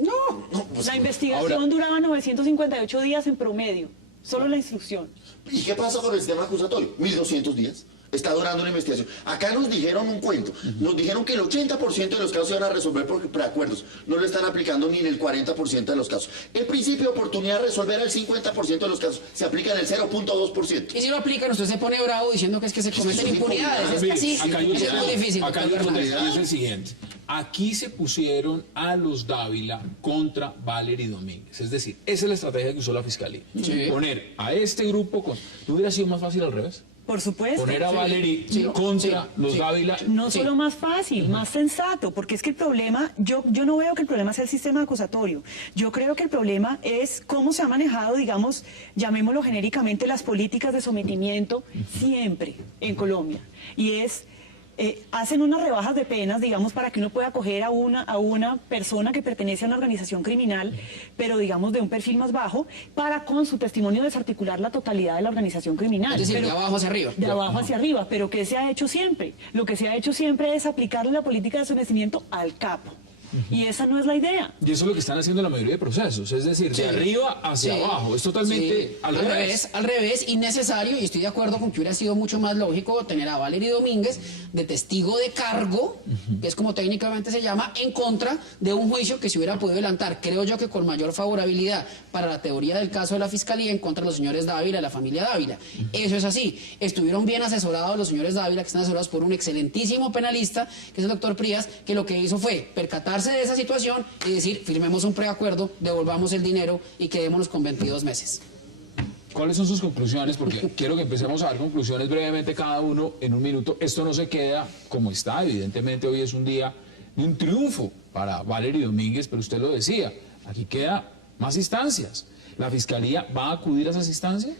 Pues la investigación duraba 958 días en promedio, solo la instrucción. ¿Y qué pasa con el sistema acusatorio? 1200 días. Está durando una investigación. Acá nos dijeron un cuento. Nos dijeron que el 80% de los casos se van a resolver por preacuerdos. No lo están aplicando ni en el 40% de los casos. El principio de oportunidad de resolver el 50% de los casos se aplica en el 0.2%. Y si lo aplican, usted se pone bravo diciendo que es que se cometen impunidades. Es que así, es muy difícil. Acá hay otro tema, y es el siguiente. Aquí se pusieron a los Dávila contra Valery Domínguez. Es decir, esa es la estrategia que usó la Fiscalía. Sí. Poner a este grupo... ¿No hubiera sido más fácil al revés? Por supuesto. Poner a Valery contra los Dávila. No solo más fácil, más sensato, porque es que el problema, yo no veo que el problema sea el sistema acusatorio. Yo creo que el problema es cómo se ha manejado, digamos, llamémoslo genéricamente, las políticas de sometimiento siempre en Colombia. Y es... hacen unas rebajas de penas, digamos, para que uno pueda acoger a una persona que pertenece a una organización criminal, pero digamos de un perfil más bajo, para con su testimonio desarticular la totalidad de la organización criminal. Es decir, pero, de abajo hacia arriba. De abajo hacia arriba, pero ¿qué se ha hecho siempre? Lo que se ha hecho siempre es aplicarle la política de sometimiento al capo. Y esa no es la idea. Y eso es lo que están haciendo la mayoría de procesos, es decir, de arriba hacia abajo, es totalmente al revés. Al revés, innecesario, y estoy de acuerdo con que hubiera sido mucho más lógico tener a Valery Domínguez de testigo de cargo, que es como técnicamente se llama, en contra de un juicio que se hubiera podido adelantar, creo yo que con mayor favorabilidad para la teoría del caso de la Fiscalía en contra de los señores Dávila, la familia Dávila. Eso es así. Estuvieron bien asesorados los señores Dávila, que están asesorados por un excelentísimo penalista, que es el doctor Prías, que lo que hizo fue percatarse de esa situación y decir, firmemos un preacuerdo, devolvamos el dinero y quedémonos con 22 meses. ¿Cuáles son sus conclusiones? Porque quiero que empecemos a dar conclusiones brevemente cada uno en un minuto. Esto no se queda como está, evidentemente hoy es un día de un triunfo para Valery Domínguez, pero usted lo decía, aquí queda más instancias. ¿La Fiscalía va a acudir a esas instancias?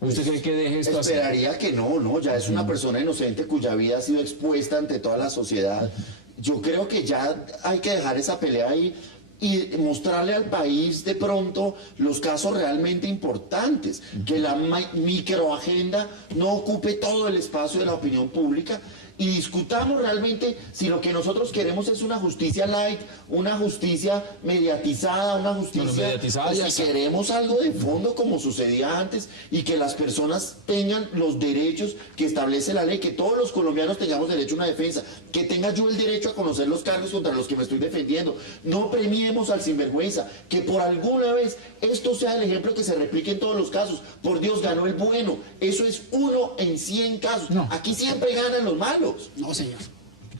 ¿Usted cree que deje esto así? Esperaría que no, ya es una persona inocente cuya vida ha sido expuesta ante toda la sociedad. Yo creo que ya hay que dejar esa pelea ahí y mostrarle al país de pronto los casos realmente importantes, que la microagenda no ocupe todo el espacio de la opinión pública y discutamos realmente si lo que nosotros queremos es una justicia light, una justicia mediatizada, una justicia... o si queremos algo de fondo como sucedía antes y que las personas tengan los derechos que establece la ley, que todos los colombianos tengamos derecho a una defensa, que tenga yo el derecho a conocer los cargos contra los que me estoy defendiendo. No premiemos al sinvergüenza, que por alguna vez esto sea el ejemplo que se replique en todos los casos. Por Dios, ganó el bueno. Eso es 1 en 100 casos. No. Aquí siempre ganan los malos. No, señor.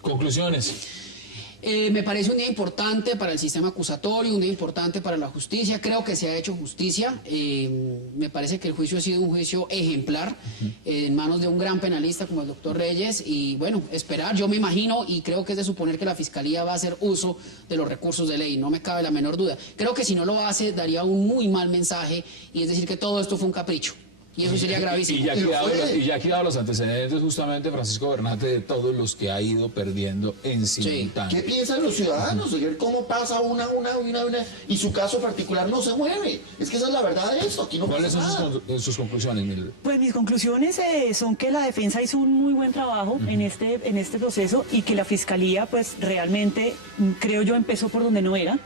Conclusiones. Me parece un día importante para el sistema acusatorio, un día importante para la justicia. Creo que se ha hecho justicia. Me parece que el juicio ha sido un juicio ejemplar en manos de un gran penalista como el doctor Reyes. Y bueno, esperar, yo me imagino y creo que es de suponer que la Fiscalía va a hacer uso de los recursos de ley, no me cabe la menor duda. Creo que si no lo hace daría un muy mal mensaje y es decir que todo esto fue un capricho. Y eso sería gravísimo. Y ya que dado los antecedentes justamente, Francisco Bernate, de todos los que ha ido perdiendo en simultáneo. ¿Qué piensan los ciudadanos? ¿Cómo pasa una y su caso particular no se mueve? Es que esa es la verdad de esto. Aquí no ¿Cuáles pasa son nada. sus conclusiones, Mildred? Pues mis conclusiones son que la defensa hizo un muy buen trabajo en este proceso y que la fiscalía pues realmente, creo yo, empezó por donde no era.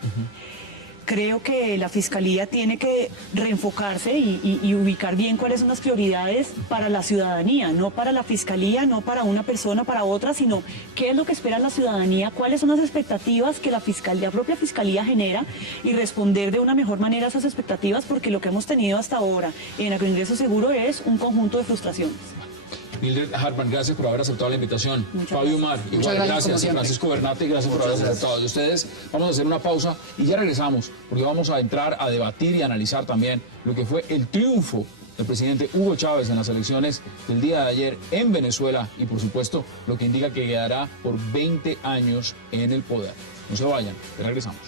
Creo que la Fiscalía tiene que reenfocarse y ubicar bien cuáles son las prioridades para la ciudadanía, no para la Fiscalía, no para una persona, para otra, sino qué es lo que espera la ciudadanía, cuáles son las expectativas que la propia Fiscalía genera y responder de una mejor manera a esas expectativas, porque lo que hemos tenido hasta ahora en Agroingreso Seguro es un conjunto de frustraciones. Mildred Hartmann, gracias por haber aceptado la invitación. Muchas Fabio Mar, igual, gracias. siempre. Francisco Bernate, gracias por haber aceptado. Y ustedes, vamos a hacer una pausa y ya regresamos, porque vamos a entrar a debatir y analizar también lo que fue el triunfo del presidente Hugo Chávez en las elecciones del día de ayer en Venezuela y, por supuesto, lo que indica que quedará por 20 años en el poder. No se vayan, ya regresamos.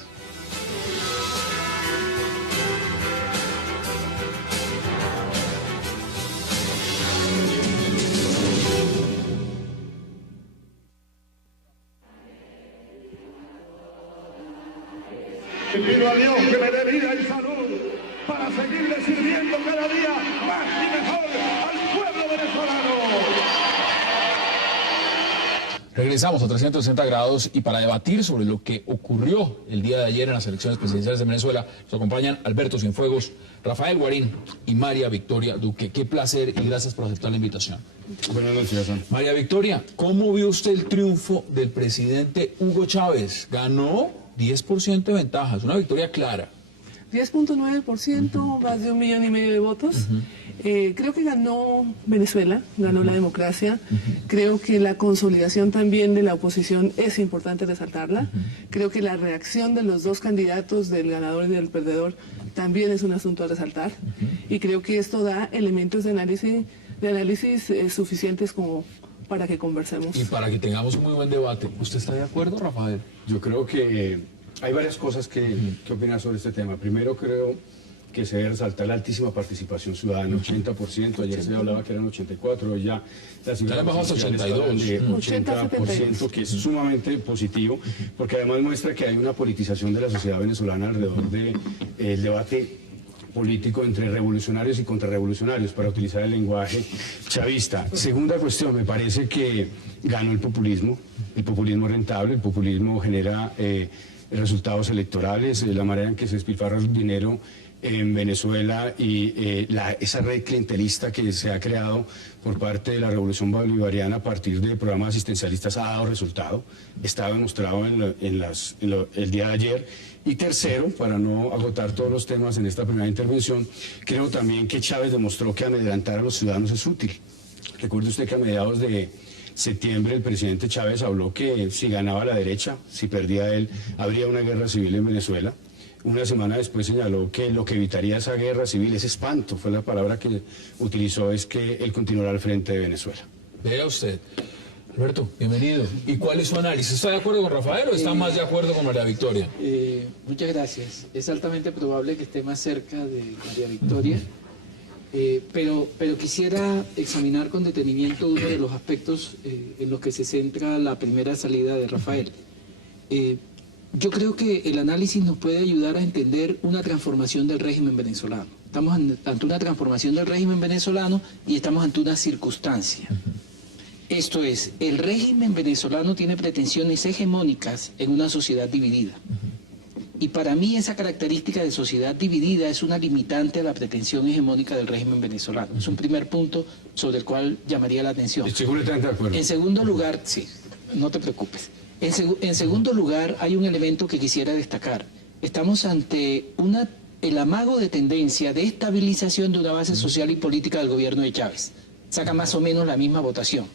Y pido a Dios que me dé vida y salud para seguirle sirviendo cada día más y mejor al pueblo venezolano. Regresamos a 360 grados y para debatir sobre lo que ocurrió el día de ayer en las elecciones presidenciales de Venezuela, nos acompañan Alberto Cienfuegos, Rafael Guarín y María Victoria Duque. Qué placer y gracias por aceptar la invitación. Buenas noches, Hassan. María Victoria, ¿cómo vio usted el triunfo del presidente Hugo Chávez? Ganó 10% de ventaja, es una victoria clara. 10.9%, más de 1,5 millones de votos. Creo que ganó Venezuela, ganó la democracia. Creo que la consolidación también de la oposición es importante resaltarla. Creo que la reacción de los dos candidatos, del ganador y del perdedor, también es un asunto a resaltar. Y creo que esto da elementos de análisis suficientes como para que conversemos. Y para que tengamos un muy buen debate. ¿Usted está de acuerdo, Rafael? Yo creo que hay varias cosas que opinar sobre este tema. Primero, creo que se debe resaltar la altísima participación ciudadana, 80%, ayer se hablaba que eran 84%, hoy ya las cifras bajado hasta 82%. de 80%, que es sumamente positivo, porque además muestra que hay una politización de la sociedad venezolana alrededor del debate político entre revolucionarios y contrarrevolucionarios, para utilizar el lenguaje chavista. Segunda cuestión, me parece que ganó el populismo rentable, el populismo genera resultados electorales, la manera en que se despilfarra el dinero en Venezuela y esa red clientelista que se ha creado por parte de la revolución bolivariana a partir de programas asistencialistas ha dado resultado, está demostrado el día de ayer. Y tercero, para no agotar todos los temas en esta primera intervención, creo también que Chávez demostró que amedrentar a los ciudadanos es útil. Recuerde usted que a mediados de septiembre el presidente Chávez habló que si ganaba la derecha, si perdía él, habría una guerra civil en Venezuela. Una semana después señaló que lo que evitaría esa guerra civil, ese espanto, fue la palabra que utilizó, es que él continuará al frente de Venezuela. Vea usted. Alberto, bienvenido. ¿Y cuál es su análisis? ¿Está de acuerdo con Rafael o está más de acuerdo con María Victoria? Muchas gracias. Es altamente probable que esté más cerca de María Victoria, pero quisiera examinar con detenimiento uno de los aspectos en los que se centra la primera salida de Rafael. Yo creo que el análisis nos puede ayudar a entender una transformación del régimen venezolano. Estamos ante una transformación del régimen venezolano y estamos ante una circunstancia. Esto es, el régimen venezolano tiene pretensiones hegemónicas en una sociedad dividida. Y para mí esa característica de sociedad dividida es una limitante a la pretensión hegemónica del régimen venezolano. Es un primer punto sobre el cual llamaría la atención. Estoy completamente de acuerdo. En segundo lugar, sí, no te preocupes. En segundo lugar, hay un elemento que quisiera destacar. Estamos ante el amago de tendencia de estabilización de una base social y política del gobierno de Chávez. Saca más o menos la misma votación.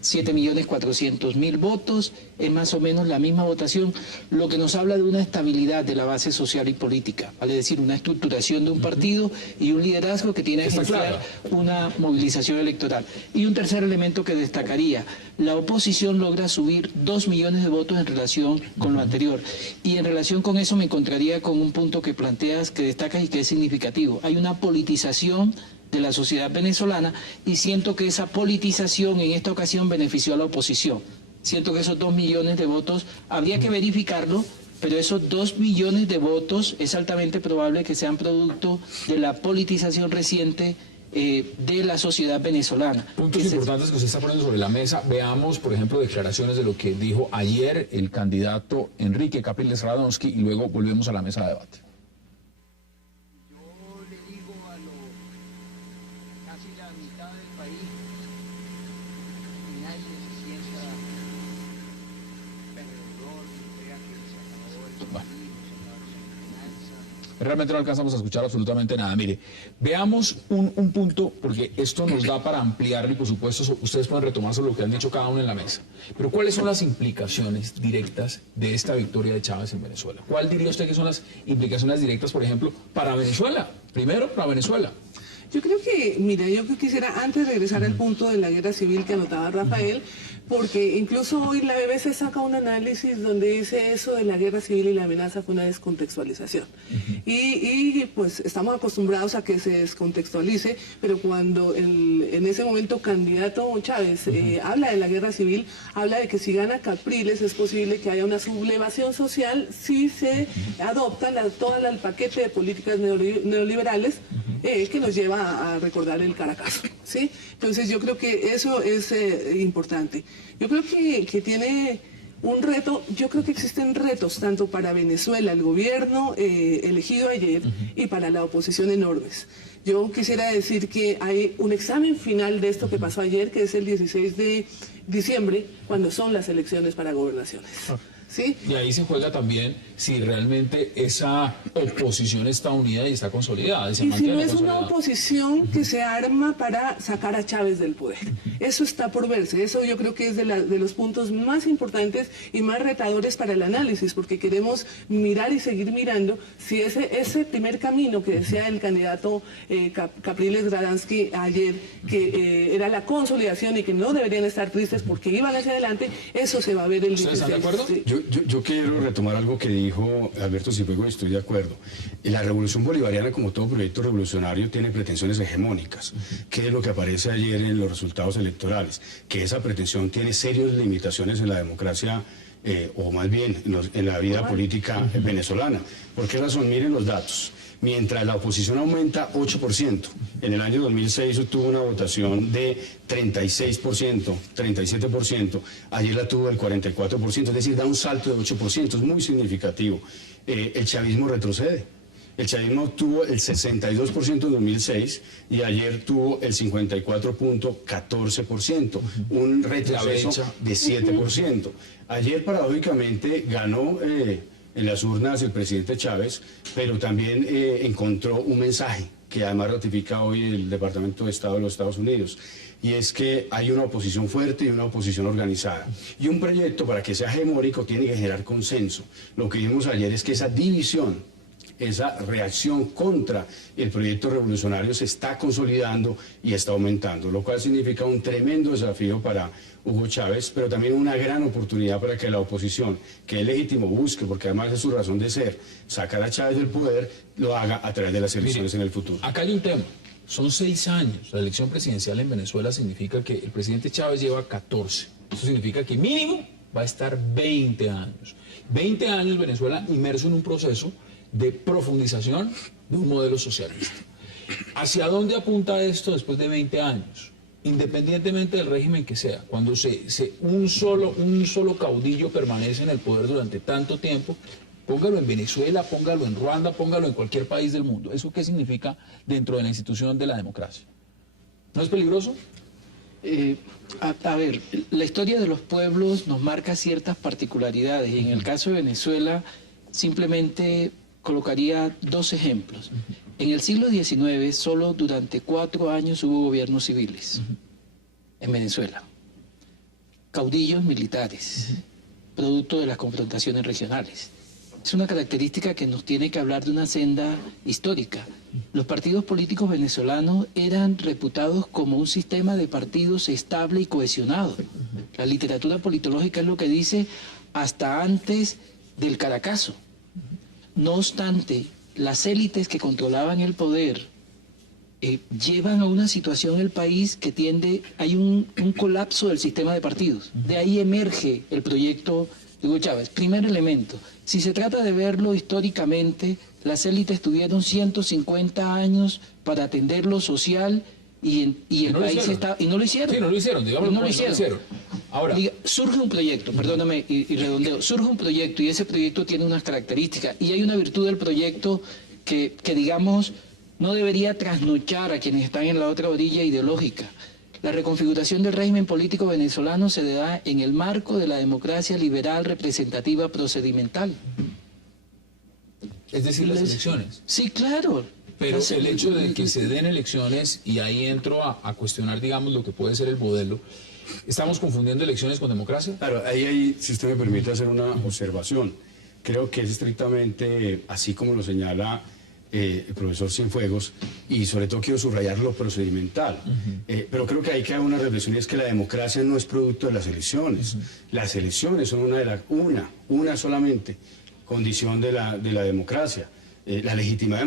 7.400.000 votos, es más o menos la misma votación, lo que nos habla de una estabilidad de la base social y política, vale decir, una estructuración de un partido y un liderazgo que tiene que generar una movilización electoral. Y un tercer elemento que destacaría, la oposición logra subir 2 millones de votos en relación con lo anterior, y en relación con eso me encontraría con un punto que planteas, que destacas y que es significativo. Hay una politización de la sociedad venezolana, y siento que esa politización en esta ocasión benefició a la oposición. Siento que esos 2 millones de votos, habría que verificarlo, pero esos 2 millones de votos es altamente probable que sean producto de la politización reciente de la sociedad venezolana. Puntos importantes que usted está poniendo sobre la mesa. Veamos, por ejemplo, declaraciones de lo que dijo ayer el candidato Enrique Capriles Radonsky y luego volvemos a la mesa de debate. Yo le digo a casi la mitad del país que nadie se sienta perdedor, que crea que se acabó el país. Realmente no alcanzamos a escuchar absolutamente nada. Mire, veamos un punto, porque esto nos da para ampliarlo y por supuesto ustedes pueden retomar sobre lo que han dicho cada uno en la mesa. Pero ¿cuáles son las implicaciones directas de esta victoria de Chávez en Venezuela? ¿Cuál diría usted que son las implicaciones directas, por ejemplo, para Venezuela? Primero, para Venezuela. Yo creo que, mira, yo quisiera antes regresar al punto de la guerra civil que anotaba Rafael, porque incluso hoy la BBC saca un análisis donde dice eso de la guerra civil y la amenaza fue una descontextualización. Y pues estamos acostumbrados a que se descontextualice, pero cuando en ese momento candidato Chávez habla de la guerra civil, habla de que si gana Capriles es posible que haya una sublevación social si se adoptan todo el paquete de políticas neoliberales que nos lleva a recordar el Caracazo, ¿sí? Entonces yo creo que eso es importante. Yo creo que tiene un reto, yo creo que existen retos tanto para Venezuela, el gobierno elegido ayer, y para la oposición enormes. Yo quisiera decir que hay un examen final de esto que pasó ayer, que es el 16 de diciembre, cuando son las elecciones para gobernaciones. ¿Sí? Y ahí se juega también si realmente esa oposición está unida y está consolidada. Y si no es una oposición que se arma para sacar a Chávez del poder. Eso está por verse. Eso yo creo que es de los puntos más importantes y más retadores para el análisis, porque queremos mirar y seguir mirando si ese primer camino que decía el candidato Capriles Radonsky ayer, que era la consolidación y que no deberían estar tristes porque iban hacia adelante, eso se va a ver el 16. ¿Están de acuerdo? Sí. Yo quiero retomar algo que dijo Alberto Cifuegos y estoy de acuerdo. La revolución bolivariana, como todo proyecto revolucionario, tiene pretensiones hegemónicas, que es lo que aparece ayer en los resultados electorales, que esa pretensión tiene serias limitaciones en la democracia, o más bien en la vida política venezolana. ¿Por qué razón? Miren los datos. Mientras la oposición aumenta 8%, en el año 2006 tuvo una votación de 36%, 37%, ayer la tuvo del 44%, es decir, da un salto de 8%, es muy significativo. El chavismo retrocede. El chavismo tuvo el 62% en 2006 y ayer tuvo el 54.14%, un retroceso de 7%. Ayer, paradójicamente, ganó en las urnas el presidente Chávez, pero también encontró un mensaje que además ratifica hoy el Departamento de Estado de los Estados Unidos, y es que hay una oposición fuerte y una oposición organizada. Y un proyecto, para que sea hegemónico, tiene que generar consenso. Lo que vimos ayer es que esa división, esa reacción contra el proyecto revolucionario se está consolidando y está aumentando, lo cual significa un tremendo desafío para Hugo Chávez, pero también una gran oportunidad para que la oposición, que es legítimo, busque, porque además es su razón de ser, sacar a Chávez del poder, lo haga a través de las elecciones en el futuro. Acá hay un tema. Son 6 años. La elección presidencial en Venezuela significa que el presidente Chávez lleva 14. Eso significa que mínimo va a estar 20 años. 20 años Venezuela inmerso en un proceso de profundización de un modelo socialista. ¿Hacia dónde apunta esto después de 20 años? Independientemente del régimen que sea, cuando un solo caudillo permanece en el poder durante tanto tiempo, póngalo en Venezuela, póngalo en Ruanda, póngalo en cualquier país del mundo. ¿Eso qué significa dentro de la institución de la democracia? ¿No es peligroso? A ver, la historia de los pueblos nos marca ciertas particularidades y en el caso de Venezuela simplemente colocaría 2 ejemplos. En el siglo XIX solo durante 4 años hubo gobiernos civiles en Venezuela, caudillos militares, producto de las confrontaciones regionales. Es una característica que nos tiene que hablar de una senda histórica. Los partidos políticos venezolanos eran reputados como un sistema de partidos estable y cohesionado. La literatura politológica es lo que dice hasta antes del Caracazo. No obstante, las élites que controlaban el poder llevan a una situación en el país que hay un colapso del sistema de partidos. De ahí emerge el proyecto de Hugo Chávez. Primer elemento, si se trata de verlo históricamente, las élites tuvieron 150 años para atender lo social y el país está... Y no lo hicieron. Sí, no lo hicieron, digamos, no lo hicieron. Ahora, surge un proyecto, perdóname y redondeo, surge un proyecto y ese proyecto tiene unas características y hay una virtud del proyecto que digamos, no debería trasnochar a quienes están en la otra orilla ideológica. La reconfiguración del régimen político venezolano se da en el marco de la democracia liberal representativa procedimental. Es decir, las elecciones. Sí, claro. Pero el hecho de que se den elecciones, y ahí entro a cuestionar, digamos, lo que puede ser el modelo, ¿estamos confundiendo elecciones con democracia? Claro, ahí, si usted me permite hacer una observación, creo que es estrictamente, así como lo señala el profesor Cienfuegos, y sobre todo quiero subrayar lo procedimental, pero creo que hay que hacer una reflexión, y es que la democracia no es producto de las elecciones. Las elecciones son una solamente condición de la democracia. La legitimidad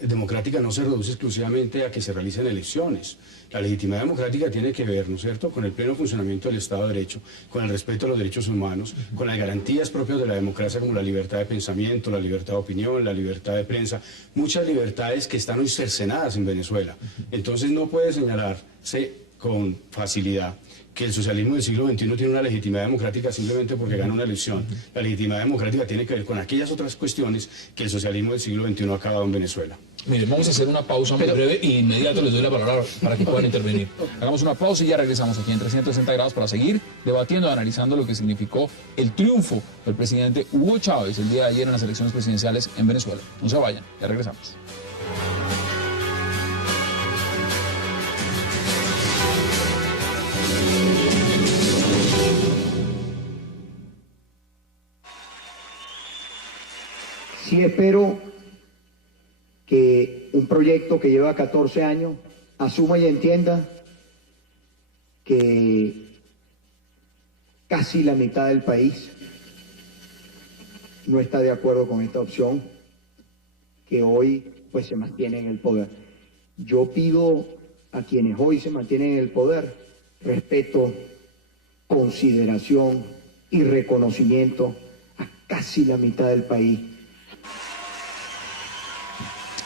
democrática no se reduce exclusivamente a que se realicen elecciones. La legitimidad democrática tiene que ver, ¿no es cierto?, con el pleno funcionamiento del Estado de Derecho, con el respeto a los derechos humanos, con las garantías propias de la democracia como la libertad de pensamiento, la libertad de opinión, la libertad de prensa, muchas libertades que están hoy cercenadas en Venezuela. Entonces no puede señalarse con facilidad que el socialismo del siglo XXI tiene una legitimidad democrática simplemente porque gana una elección. La legitimidad democrática tiene que ver con aquellas otras cuestiones que el socialismo del siglo XXI ha acabado en Venezuela. Miren, vamos a hacer una pausa muy breve y inmediato les doy la palabra para que puedan intervenir. Hagamos una pausa y ya regresamos aquí en 360 grados para seguir debatiendo y analizando lo que significó el triunfo del presidente Hugo Chávez el día de ayer en las elecciones presidenciales en Venezuela. No se vayan, ya regresamos. Sí espero que un proyecto que lleva 14 años asuma y entienda que casi la mitad del país no está de acuerdo con esta opción, que hoy pues se mantiene en el poder. Yo pido a quienes hoy se mantienen en el poder respeto, consideración y reconocimiento a casi la mitad del país.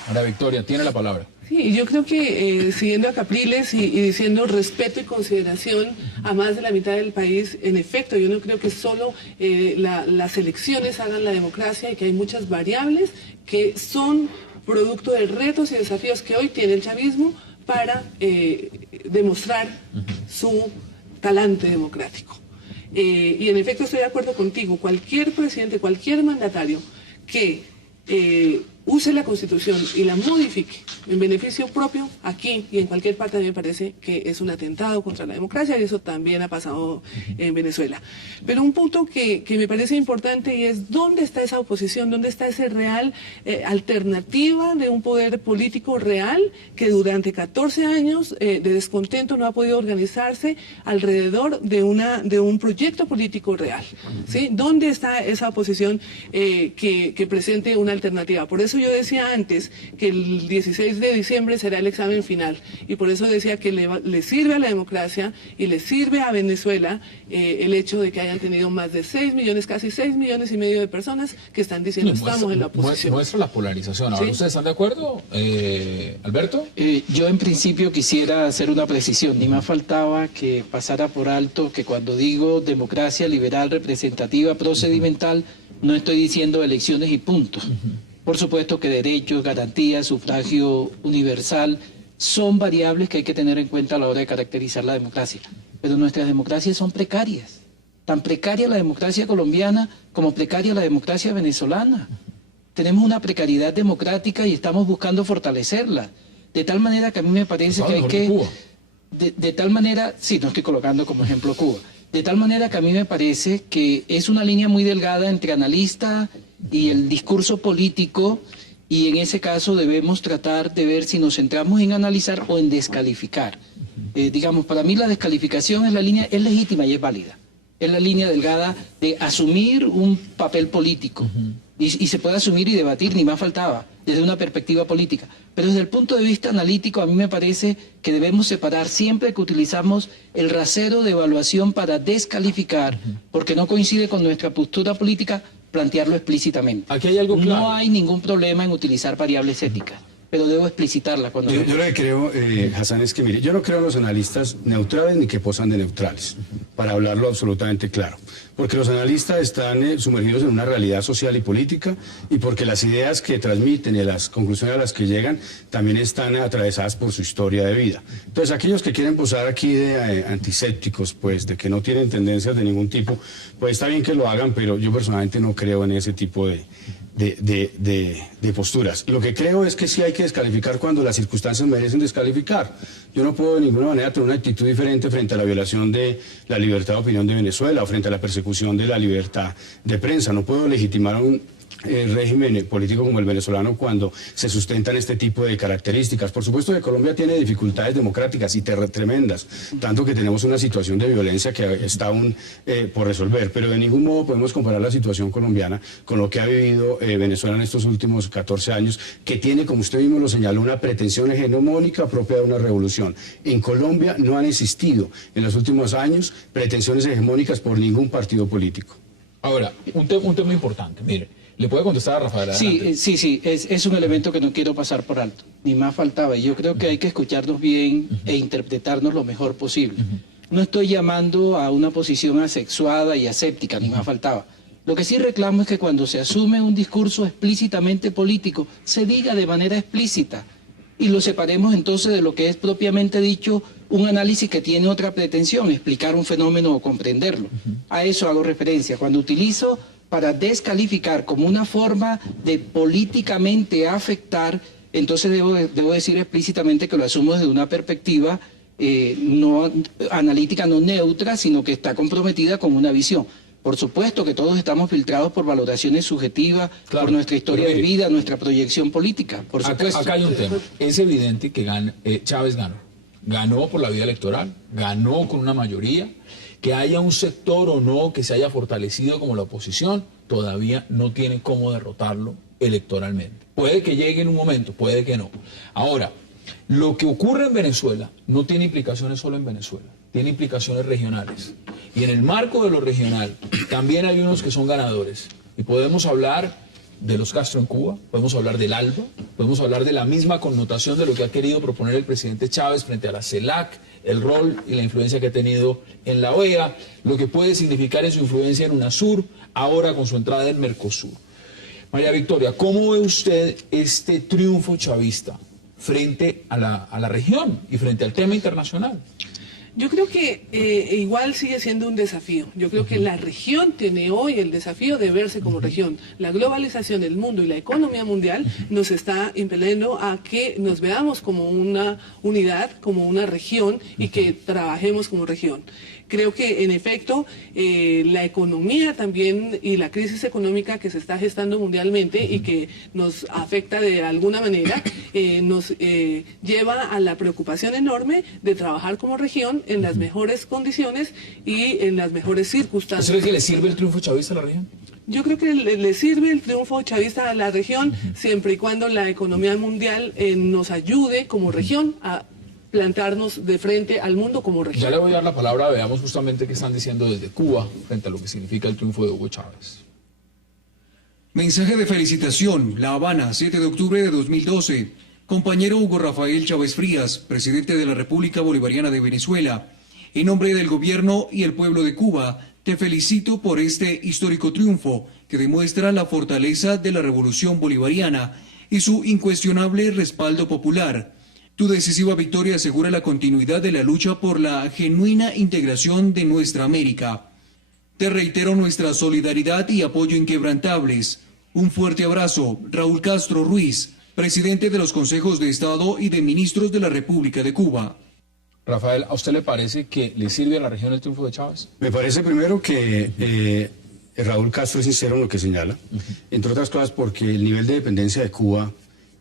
Ahora Victoria, tiene la palabra. Sí, yo creo que siguiendo a Capriles y diciendo respeto y consideración a más de la mitad del país, en efecto, yo no creo que solo las elecciones hagan la democracia y que hay muchas variables que son producto de retos y desafíos que hoy tiene el chavismo para demostrar su talante democrático. Y en efecto estoy de acuerdo contigo, cualquier presidente, cualquier mandatario que use la Constitución y la modifique en beneficio propio, aquí y en cualquier parte, a mí me parece que es un atentado contra la democracia, y eso también ha pasado en Venezuela. Pero un punto que me parece importante y es ¿dónde está esa oposición? ¿Dónde está esa real alternativa de un poder político real que durante 14 años de descontento no ha podido organizarse alrededor de un proyecto político real? ¿Sí? ¿Dónde está esa oposición que presente una alternativa? Por eso yo decía antes que el 16 de diciembre será el examen final, y por eso decía que le sirve a la democracia y le sirve a Venezuela el hecho de que hayan tenido más de 6 millones, casi 6 millones y medio de personas que están diciendo estamos en la oposición. Muestra la polarización. Ahora, ¿sí? ¿Ustedes están de acuerdo, Alberto? Yo en principio quisiera hacer una precisión. Ni más faltaba que pasara por alto que cuando digo democracia liberal representativa procedimental, no estoy diciendo elecciones y punto. Por supuesto que derechos, garantías, sufragio universal son variables que hay que tener en cuenta a la hora de caracterizar la democracia. Pero nuestras democracias son precarias. Tan precaria la democracia colombiana como precaria la democracia venezolana. Tenemos una precariedad democrática y estamos buscando fortalecerla. De tal manera que a mí me parece que hay que... De tal manera, sí, no estoy colocando como ejemplo Cuba. De tal manera que a mí me parece que es una línea muy delgada entre analista y el discurso político, y en ese caso debemos tratar de ver si nos centramos en analizar o en descalificar. Digamos, para mí la descalificación es legítima y es válida. Es la línea delgada de asumir un papel político y se puede asumir y debatir, ni más faltaba, desde una perspectiva política. Pero desde el punto de vista analítico, a mí me parece que debemos separar siempre que utilizamos el rasero de evaluación para descalificar, porque no coincide con nuestra postura política, plantearlo explícitamente. Aquí hay algo claro. No hay ningún problema en utilizar variables éticas, pero debo explicitarla cuando... Yo lo que creo, Hassan, es que mire, yo no creo en los analistas neutrales ni que posan de neutrales, para hablarlo absolutamente claro. Porque los analistas están sumergidos en una realidad social y política, y porque las ideas que transmiten y las conclusiones a las que llegan también están atravesadas por su historia de vida. Entonces, aquellos que quieren posar aquí de antisépticos, pues de que no tienen tendencias de ningún tipo, pues está bien que lo hagan, pero yo personalmente no creo en ese tipo de posturas. Lo que creo es que sí hay que descalificar cuando las circunstancias merecen descalificar. Yo no puedo de ninguna manera tener una actitud diferente frente a la violación de la libertad de opinión de Venezuela o frente a la persecución de la libertad de prensa. No puedo legitimar un régimen político como el venezolano cuando se sustentan este tipo de características. Por supuesto que Colombia tiene dificultades democráticas y tremendas, tanto que tenemos una situación de violencia que está aún por resolver, pero de ningún modo podemos comparar la situación colombiana con lo que ha vivido Venezuela en estos últimos 14 años, que tiene, como usted mismo lo señaló, una pretensión hegemónica propia de una revolución. En Colombia no han existido en los últimos años pretensiones hegemónicas por ningún partido político. Ahora, un tema importante, mire. ¿Le puede contestar a Rafael? Sí, es un elemento que no quiero pasar por alto, ni más faltaba. Yo creo que hay que escucharnos bien e interpretarnos lo mejor posible. No estoy llamando a una posición asexuada y aséptica, ni más faltaba. Lo que sí reclamo es que cuando se asume un discurso explícitamente político, se diga de manera explícita y lo separemos entonces de lo que es propiamente dicho un análisis que tiene otra pretensión, explicar un fenómeno o comprenderlo. A eso hago referencia. Cuando utilizo para descalificar como una forma de políticamente afectar, entonces debo decir explícitamente que lo asumo desde una perspectiva no analítica, no neutra, sino que está comprometida con una visión. Por supuesto que todos estamos filtrados por valoraciones subjetivas, claro, por nuestra historia de vida, nuestra proyección política, por supuesto. Acá hay un tema. Es evidente que Chávez ganó. Ganó por la vía electoral, ganó con una mayoría. Que haya un sector o no que se haya fortalecido como la oposición, todavía no tiene cómo derrotarlo electoralmente. Puede que llegue en un momento, puede que no. Ahora, lo que ocurre en Venezuela no tiene implicaciones solo en Venezuela, tiene implicaciones regionales. Y en el marco de lo regional también hay unos que son ganadores. Y podemos hablar de los Castro en Cuba, podemos hablar del ALBA, podemos hablar de la misma connotación de lo que ha querido proponer el presidente Chávez frente a la CELAC, el rol y la influencia que ha tenido en la OEA, lo que puede significar en su influencia en UNASUR, ahora con su entrada en Mercosur. María Victoria, ¿cómo ve usted este triunfo chavista frente a la región y frente al tema internacional? Yo creo que igual sigue siendo un desafío. Yo creo que la región tiene hoy el desafío de verse como región. La globalización del mundo y la economía mundial nos está impeliendo a que nos veamos como una unidad, como una región y que trabajemos como región. Creo que, en efecto, la economía también y la crisis económica que se está gestando mundialmente y que nos afecta de alguna manera, nos lleva a la preocupación enorme de trabajar como región en las mejores condiciones y en las mejores circunstancias. ¿Usted cree que le sirve el triunfo chavista a la región? Yo creo que le sirve el triunfo chavista a la región siempre y cuando la economía mundial nos ayude como región a plantarnos de frente al mundo como región. Ya le voy a dar la palabra, veamos justamente qué están diciendo desde Cuba frente a lo que significa el triunfo de Hugo Chávez. Mensaje de felicitación, La Habana, 7 de octubre de 2012. Compañero Hugo Rafael Chávez Frías, presidente de la República Bolivariana de Venezuela, en nombre del gobierno y el pueblo de Cuba, te felicito por este histórico triunfo que demuestra la fortaleza de la revolución bolivariana y su incuestionable respaldo popular. Tu decisiva victoria asegura la continuidad de la lucha por la genuina integración de nuestra América. Te reitero nuestra solidaridad y apoyo inquebrantables. Un fuerte abrazo, Raúl Castro Ruiz, presidente de los Consejos de Estado y de Ministros de la República de Cuba. Rafael, ¿a usted le parece que le sirve a la región el triunfo de Chávez? Me parece primero que Raúl Castro es sincero en lo que señala, entre otras cosas porque el nivel de dependencia de Cuba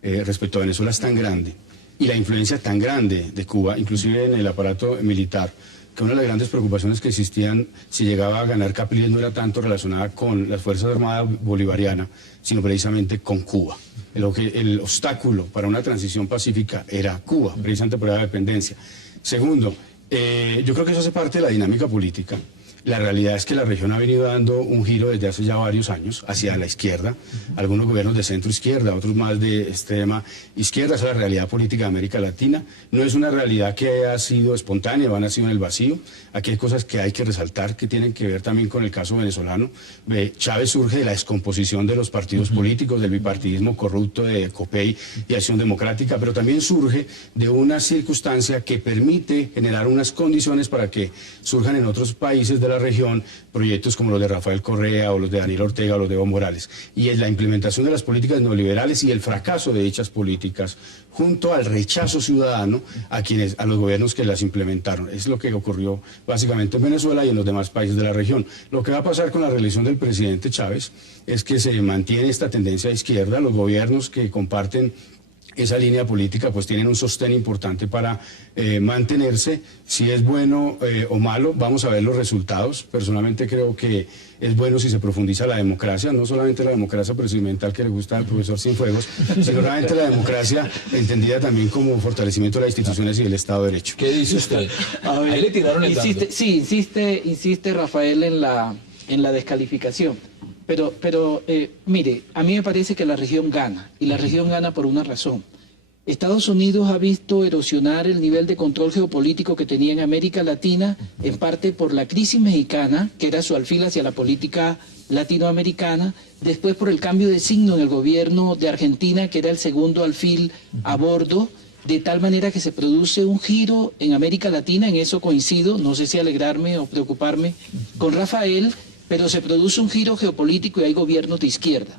respecto a Venezuela es tan grande y la influencia tan grande de Cuba, inclusive en el aparato militar, que una de las grandes preocupaciones que existían si llegaba a ganar Capriles no era tanto relacionada con las Fuerzas Armadas bolivarianas, sino precisamente con Cuba. El obstáculo para una transición pacífica era Cuba, precisamente por la dependencia. Segundo, yo creo que eso hace parte de la dinámica política. La realidad es que la región ha venido dando un giro desde hace ya varios años hacia la izquierda, algunos gobiernos de centro izquierda, otros más de extrema izquierda. Esa es la realidad política de América Latina. No es una realidad que ha sido espontánea o ha nacido en el vacío. Aquí hay cosas que hay que resaltar que tienen que ver también con el caso venezolano. Chávez surge de la descomposición de los partidos políticos, del bipartidismo corrupto de COPEI y Acción Democrática, pero también surge de una circunstancia que permite generar unas condiciones para que surjan en otros países de la región proyectos como los de Rafael Correa o los de Daniel Ortega o los de Evo Morales. Y es la implementación de las políticas neoliberales y el fracaso de dichas políticas junto al rechazo ciudadano a los gobiernos que las implementaron. Es lo que ocurrió básicamente en Venezuela y en los demás países de la región. Lo que va a pasar con la reelección del presidente Chávez es que se mantiene esta tendencia de izquierda. Los gobiernos que comparten esa línea política pues tienen un sostén importante para mantenerse. Si es bueno o malo, vamos a ver los resultados. Personalmente creo que es bueno si se profundiza la democracia, no solamente la democracia procedimental que le gusta al profesor Cienfuegos, sino realmente la democracia entendida también como fortalecimiento de las instituciones y del Estado de Derecho. ¿Qué dice usted? Ahí le tiraron el dardo. Sí, insiste Rafael en la descalificación. Pero mire, a mí me parece que la región gana, y la región gana por una razón. Estados Unidos ha visto erosionar el nivel de control geopolítico que tenía en América Latina, en parte por la crisis mexicana, que era su alfil hacia la política latinoamericana, después por el cambio de signo en el gobierno de Argentina, que era el segundo alfil a bordo, de tal manera que se produce un giro en América Latina. En eso coincido, no sé si alegrarme o preocuparme con Rafael, pero se produce un giro geopolítico y hay gobiernos de izquierda.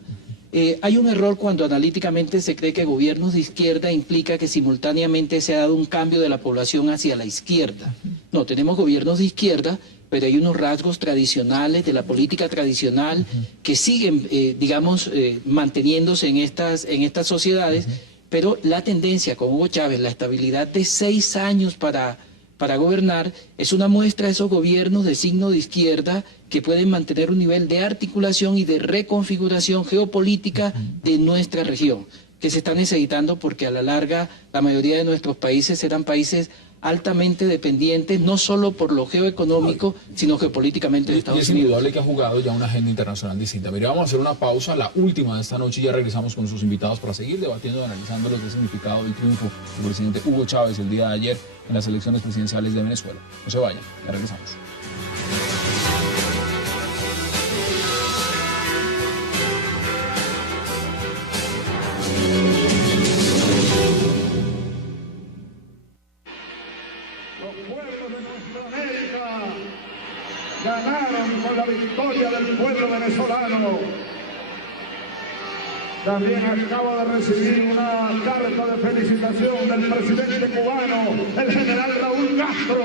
Hay un error cuando analíticamente se cree que gobiernos de izquierda implica que simultáneamente se ha dado un cambio de la población hacia la izquierda. No, tenemos gobiernos de izquierda, pero hay unos rasgos tradicionales de la política tradicional que siguen, manteniéndose en estas sociedades, pero la tendencia con Hugo Chávez, la estabilidad de 6 años para gobernar, es una muestra de esos gobiernos de signo de izquierda que pueden mantener un nivel de articulación y de reconfiguración geopolítica de nuestra región, que se está necesitando porque a la larga la mayoría de nuestros países eran países altamente dependientes, no solo por lo geoeconómico, sino geopolíticamente de Estados Unidos. Es indudable que ha jugado ya una agenda internacional distinta. Mire, vamos a hacer una pausa, la última de esta noche, y ya regresamos con sus invitados para seguir debatiendo y analizando lo que ha significado el triunfo del presidente Hugo Chávez el día de ayer en las elecciones presidenciales de Venezuela. No se vayan, ya regresamos. Ganaron con la victoria del pueblo venezolano. También acabo de recibir una carta de felicitación del presidente cubano, el general Raúl Castro,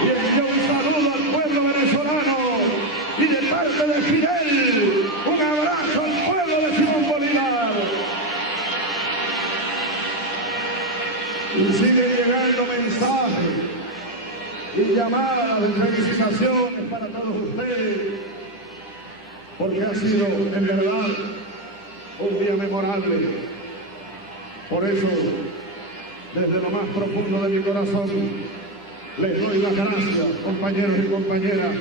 y envió un saludo al pueblo venezolano, y de parte de Fidel, un abrazo al pueblo de Simón Bolívar. Y siguen llegando mensajes y llamadas de felicitaciones para todos ustedes, porque ha sido en verdad un día memorable. Por eso, desde lo más profundo de mi corazón, les doy las gracias, compañeros y compañeras,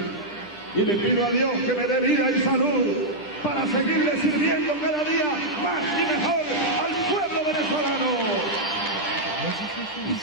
y le pido a Dios que me dé vida y salud para seguirle sirviendo cada día más y mejor al pueblo venezolano.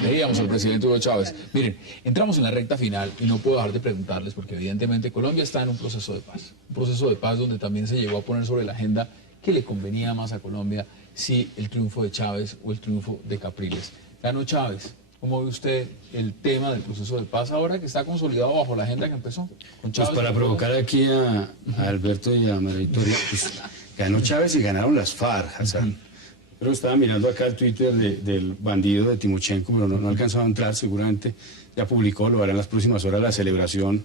Leíamos al presidente Hugo Chávez. Miren, entramos en la recta final y no puedo dejar de preguntarles, porque evidentemente Colombia está en un proceso de paz donde también se llegó a poner sobre la agenda qué le convenía más a Colombia, si el triunfo de Chávez o el triunfo de Capriles. Ganó Chávez. ¿Cómo ve usted el tema del proceso de paz ahora que está consolidado bajo la agenda que empezó con Chávez? Pues para provocar aquí a Alberto y a María Victoria, pues, ganó Chávez y ganaron las FARC, Hassan. Pero estaba mirando acá el Twitter del bandido de Timochenko, pero no alcanzaba a entrar, seguramente ya publicó, lo hará en las próximas horas, la celebración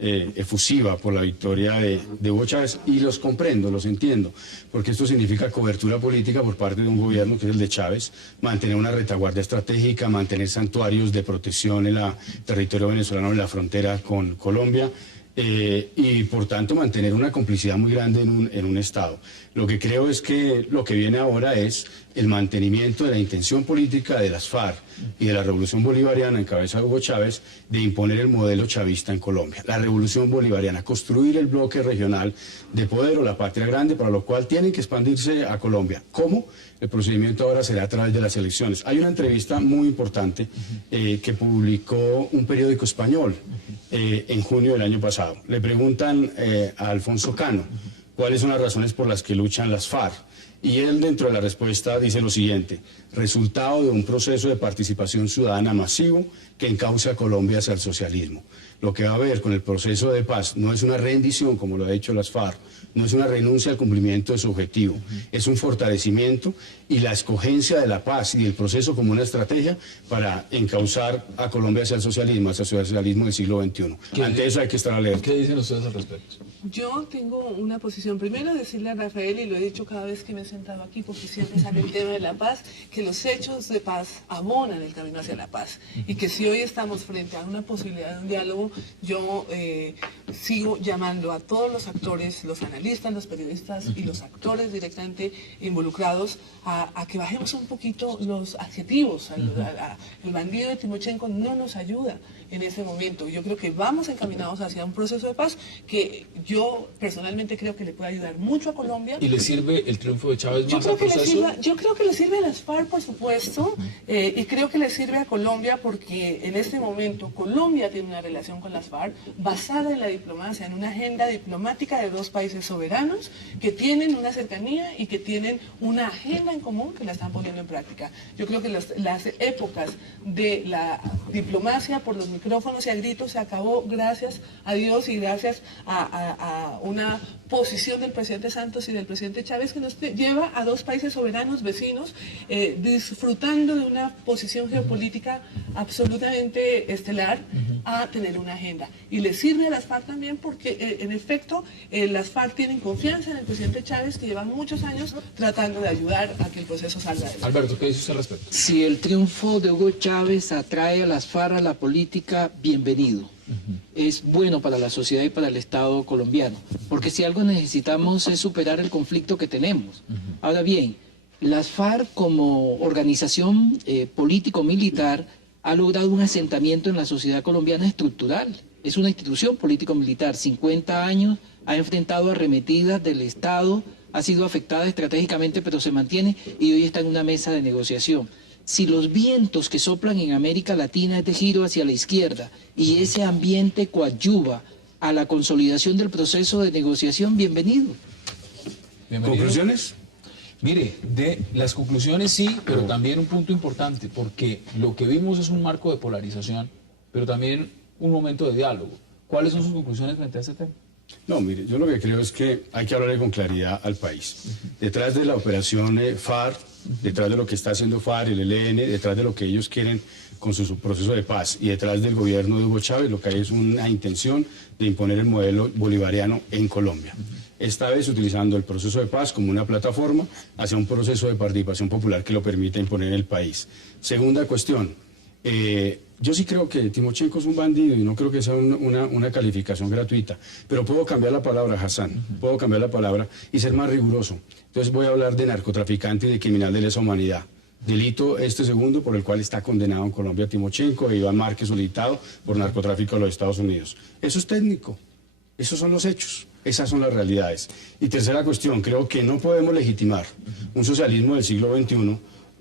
efusiva por la victoria de Hugo Chávez, y los comprendo, los entiendo, porque esto significa cobertura política por parte de un gobierno que es el de Chávez, mantener una retaguardia estratégica, mantener santuarios de protección en el territorio venezolano, en la frontera con Colombia, y por tanto mantener una complicidad muy grande en un Estado. Lo que creo es que lo que viene ahora es el mantenimiento de la intención política de las FARC y de la Revolución Bolivariana en cabeza de Hugo Chávez de imponer el modelo chavista en Colombia. La Revolución Bolivariana, construir el bloque regional de poder o la patria grande, para lo cual tienen que expandirse a Colombia. ¿Cómo? El procedimiento ahora será a través de las elecciones. Hay una entrevista muy importante que publicó un periódico español en junio del año pasado. Le preguntan a Alfonso Cano cuáles son las razones por las que luchan las FARC. Y él, dentro de la respuesta, dice lo siguiente: resultado de un proceso de participación ciudadana masivo que encauza a Colombia hacia el socialismo. Lo que va a haber con el proceso de paz no es una rendición, como lo ha hecho las FARC, no es una renuncia al cumplimiento de su objetivo, es un fortalecimiento y la escogencia de la paz y el proceso como una estrategia para encauzar a Colombia hacia el socialismo del siglo XXI. Ante eso hay que estar alerta. ¿Qué dicen ustedes al respecto? Yo tengo una posición, primero decirle a Rafael, y lo he dicho cada vez que me he sentado aquí, porque siempre sale el tema de la paz, que los hechos de paz abonan el camino hacia la paz, y que si hoy estamos frente a una posibilidad de un diálogo, yo sigo llamando a todos los actores, los analistas, los periodistas y los actores directamente involucrados a que bajemos un poquito los adjetivos. El bandido de Timochenko no nos ayuda en ese momento. Yo creo que vamos encaminados hacia un proceso de paz que yo personalmente creo que le puede ayudar mucho a Colombia. ¿Y le sirve el triunfo de Chávez más al proceso? Yo creo que le sirve a las FARC, por supuesto, y creo que le sirve a Colombia porque en este momento Colombia tiene una relación con las FARC basada en la diplomacia, en una agenda diplomática de dos países soberanos que tienen una cercanía y que tienen una agenda en común que la están poniendo en práctica. Yo creo que las épocas de la diplomacia por los micrófonos y a gritos se acabó, gracias a Dios y gracias a una posición del presidente Santos y del presidente Chávez que nos lleva a dos países soberanos vecinos disfrutando de una posición geopolítica absolutamente estelar a tener una agenda. Y le sirve a las FARC también porque en efecto las FARC tienen confianza en el presidente Chávez, que lleva muchos años tratando de ayudar a que el proceso salga adelante. Alberto, ¿qué dice usted al respecto? Si el triunfo de Hugo Chávez atrae a las FARC a la política, bienvenido. Es bueno para la sociedad y para el Estado colombiano, porque si algo necesitamos es superar el conflicto que tenemos. Ahora bien, las FARC como organización político-militar ha logrado un asentamiento en la sociedad colombiana estructural. Es una institución político-militar, 50 años, ha enfrentado arremetidas del Estado, ha sido afectada estratégicamente, pero se mantiene y hoy está en una mesa de negociación. Si los vientos que soplan en América Latina es de giro hacia la izquierda y ese ambiente coadyuva a la consolidación del proceso de negociación, bienvenido. ¿Conclusiones? Mire, de las conclusiones sí, pero también un punto importante, porque lo que vimos es un marco de polarización, pero también un momento de diálogo. ¿Cuáles son sus conclusiones frente a ese tema? No, mire, yo lo que creo es que hay que hablarle con claridad al país. Detrás de la operación FARC, detrás de lo que está haciendo FARC, el ELN, detrás de lo que ellos quieren con su proceso de paz y detrás del gobierno de Hugo Chávez, lo que hay es una intención de imponer el modelo bolivariano en Colombia. Esta vez utilizando el proceso de paz como una plataforma hacia un proceso de participación popular que lo permita imponer en el país. Segunda cuestión, yo sí creo que Timochenko es un bandido y no creo que sea una calificación gratuita, pero puedo cambiar la palabra, Hassan, puedo cambiar la palabra y ser más riguroso. Entonces voy a hablar de narcotraficante y de criminal de lesa humanidad. Delito segundo por el cual está condenado en Colombia Timochenko e Iván Márquez solicitado por narcotráfico a los Estados Unidos. Eso es técnico, esos son los hechos. Esas son las realidades. Y tercera cuestión, creo que no podemos legitimar un socialismo del siglo XXI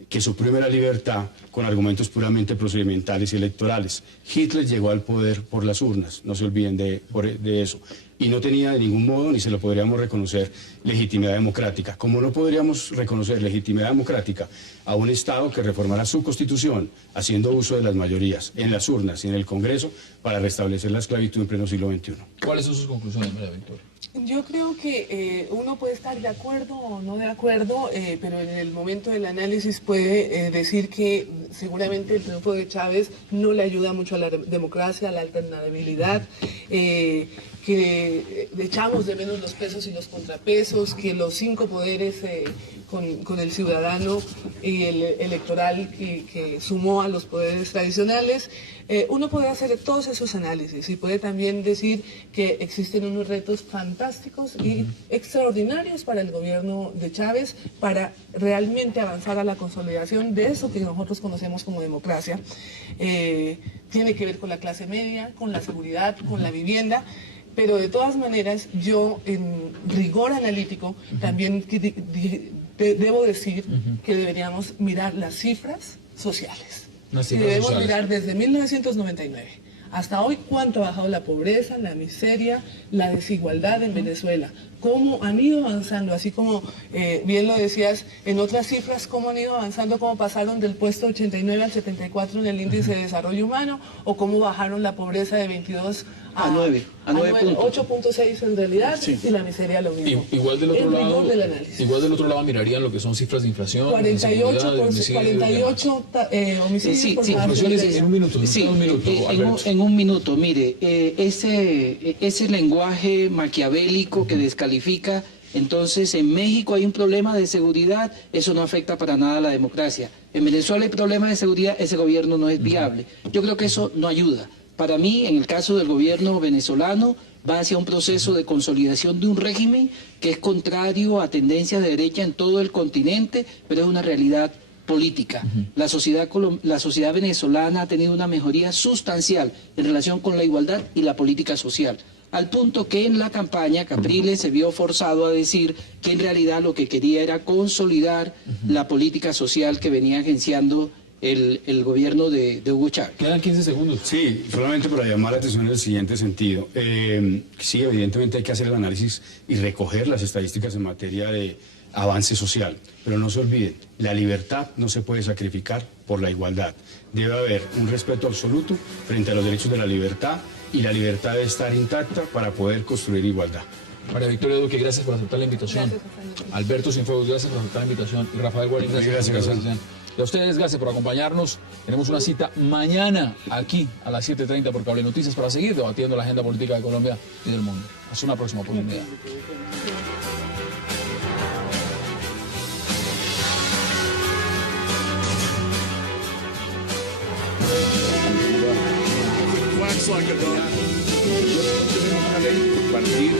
que suprime la libertad con argumentos puramente procedimentales y electorales. Hitler llegó al poder por las urnas, no se olviden de eso. Y no tenía de ningún modo, ni se lo podríamos reconocer, legitimidad democrática. Como no podríamos reconocer legitimidad democrática a un Estado que reformará su Constitución haciendo uso de las mayorías en las urnas y en el Congreso para restablecer la esclavitud en pleno siglo XXI. ¿Cuáles son sus conclusiones, María Victoria? Yo creo que uno puede estar de acuerdo o no de acuerdo, pero en el momento del análisis puede decir que seguramente el triunfo de Chávez no le ayuda mucho a la democracia, a la alternabilidad, que echamos de menos los pesos y los contrapesos, que los 5 poderes con el ciudadano y el electoral que sumó a los poderes tradicionales. Uno puede hacer todos esos análisis y puede también decir que existen unos retos fantásticos y extraordinarios para el gobierno de Chávez para realmente avanzar a la consolidación de eso que nosotros conocemos como democracia. Tiene que ver con la clase media, con la seguridad, con la vivienda. Pero de todas maneras, yo en rigor analítico también debo decir que deberíamos mirar las cifras sociales. Y debemos mirar desde 1999 hasta hoy cuánto ha bajado la pobreza, la miseria, la desigualdad en Venezuela, cómo han ido avanzando, así como bien lo decías en otras cifras, cómo han ido avanzando, cómo pasaron del puesto 89 al 74 en el índice de desarrollo humano, o cómo bajaron la pobreza de 22 a 9 puntos. 8.6 en realidad, sí. Y la miseria lo mismo. Igual del otro lado mirarían lo que son cifras de inflación, 48 homicidios por en un minuto, en un minuto, mire, ese lenguaje maquiavélico que descalifica, entonces en México hay un problema de seguridad, eso no afecta para nada a la democracia. En Venezuela hay problemas de seguridad, ese gobierno no es viable. Yo creo que eso no ayuda. Para mí, en el caso del gobierno venezolano, va hacia un proceso de consolidación de un régimen que es contrario a tendencias de derecha en todo el continente, pero es una realidad política. La sociedad venezolana ha tenido una mejoría sustancial en relación con la igualdad y la política social, al punto que en la campaña Capriles se vio forzado a decir que en realidad lo que quería era consolidar la política social que venía agenciando el gobierno de Hugo Chávez. Quedan 15 segundos. Sí, solamente para llamar la atención en el siguiente sentido. Sí, evidentemente hay que hacer el análisis y recoger las estadísticas en materia de avance social, pero no se olviden, la libertad no se puede sacrificar por la igualdad. Debe haber un respeto absoluto frente a los derechos de la libertad y la libertad de estar intacta para poder construir igualdad. María Victoria Duque, gracias por aceptar la invitación. Alberto Cienfuegos, gracias por aceptar la invitación. Y Rafael Guarín, gracias. Y a ustedes, gracias por acompañarnos. Tenemos una cita mañana aquí a las 7:30 por Cable Noticias para seguir debatiendo la agenda política de Colombia y del mundo. Hasta una próxima oportunidad. Tenemos una ley compartir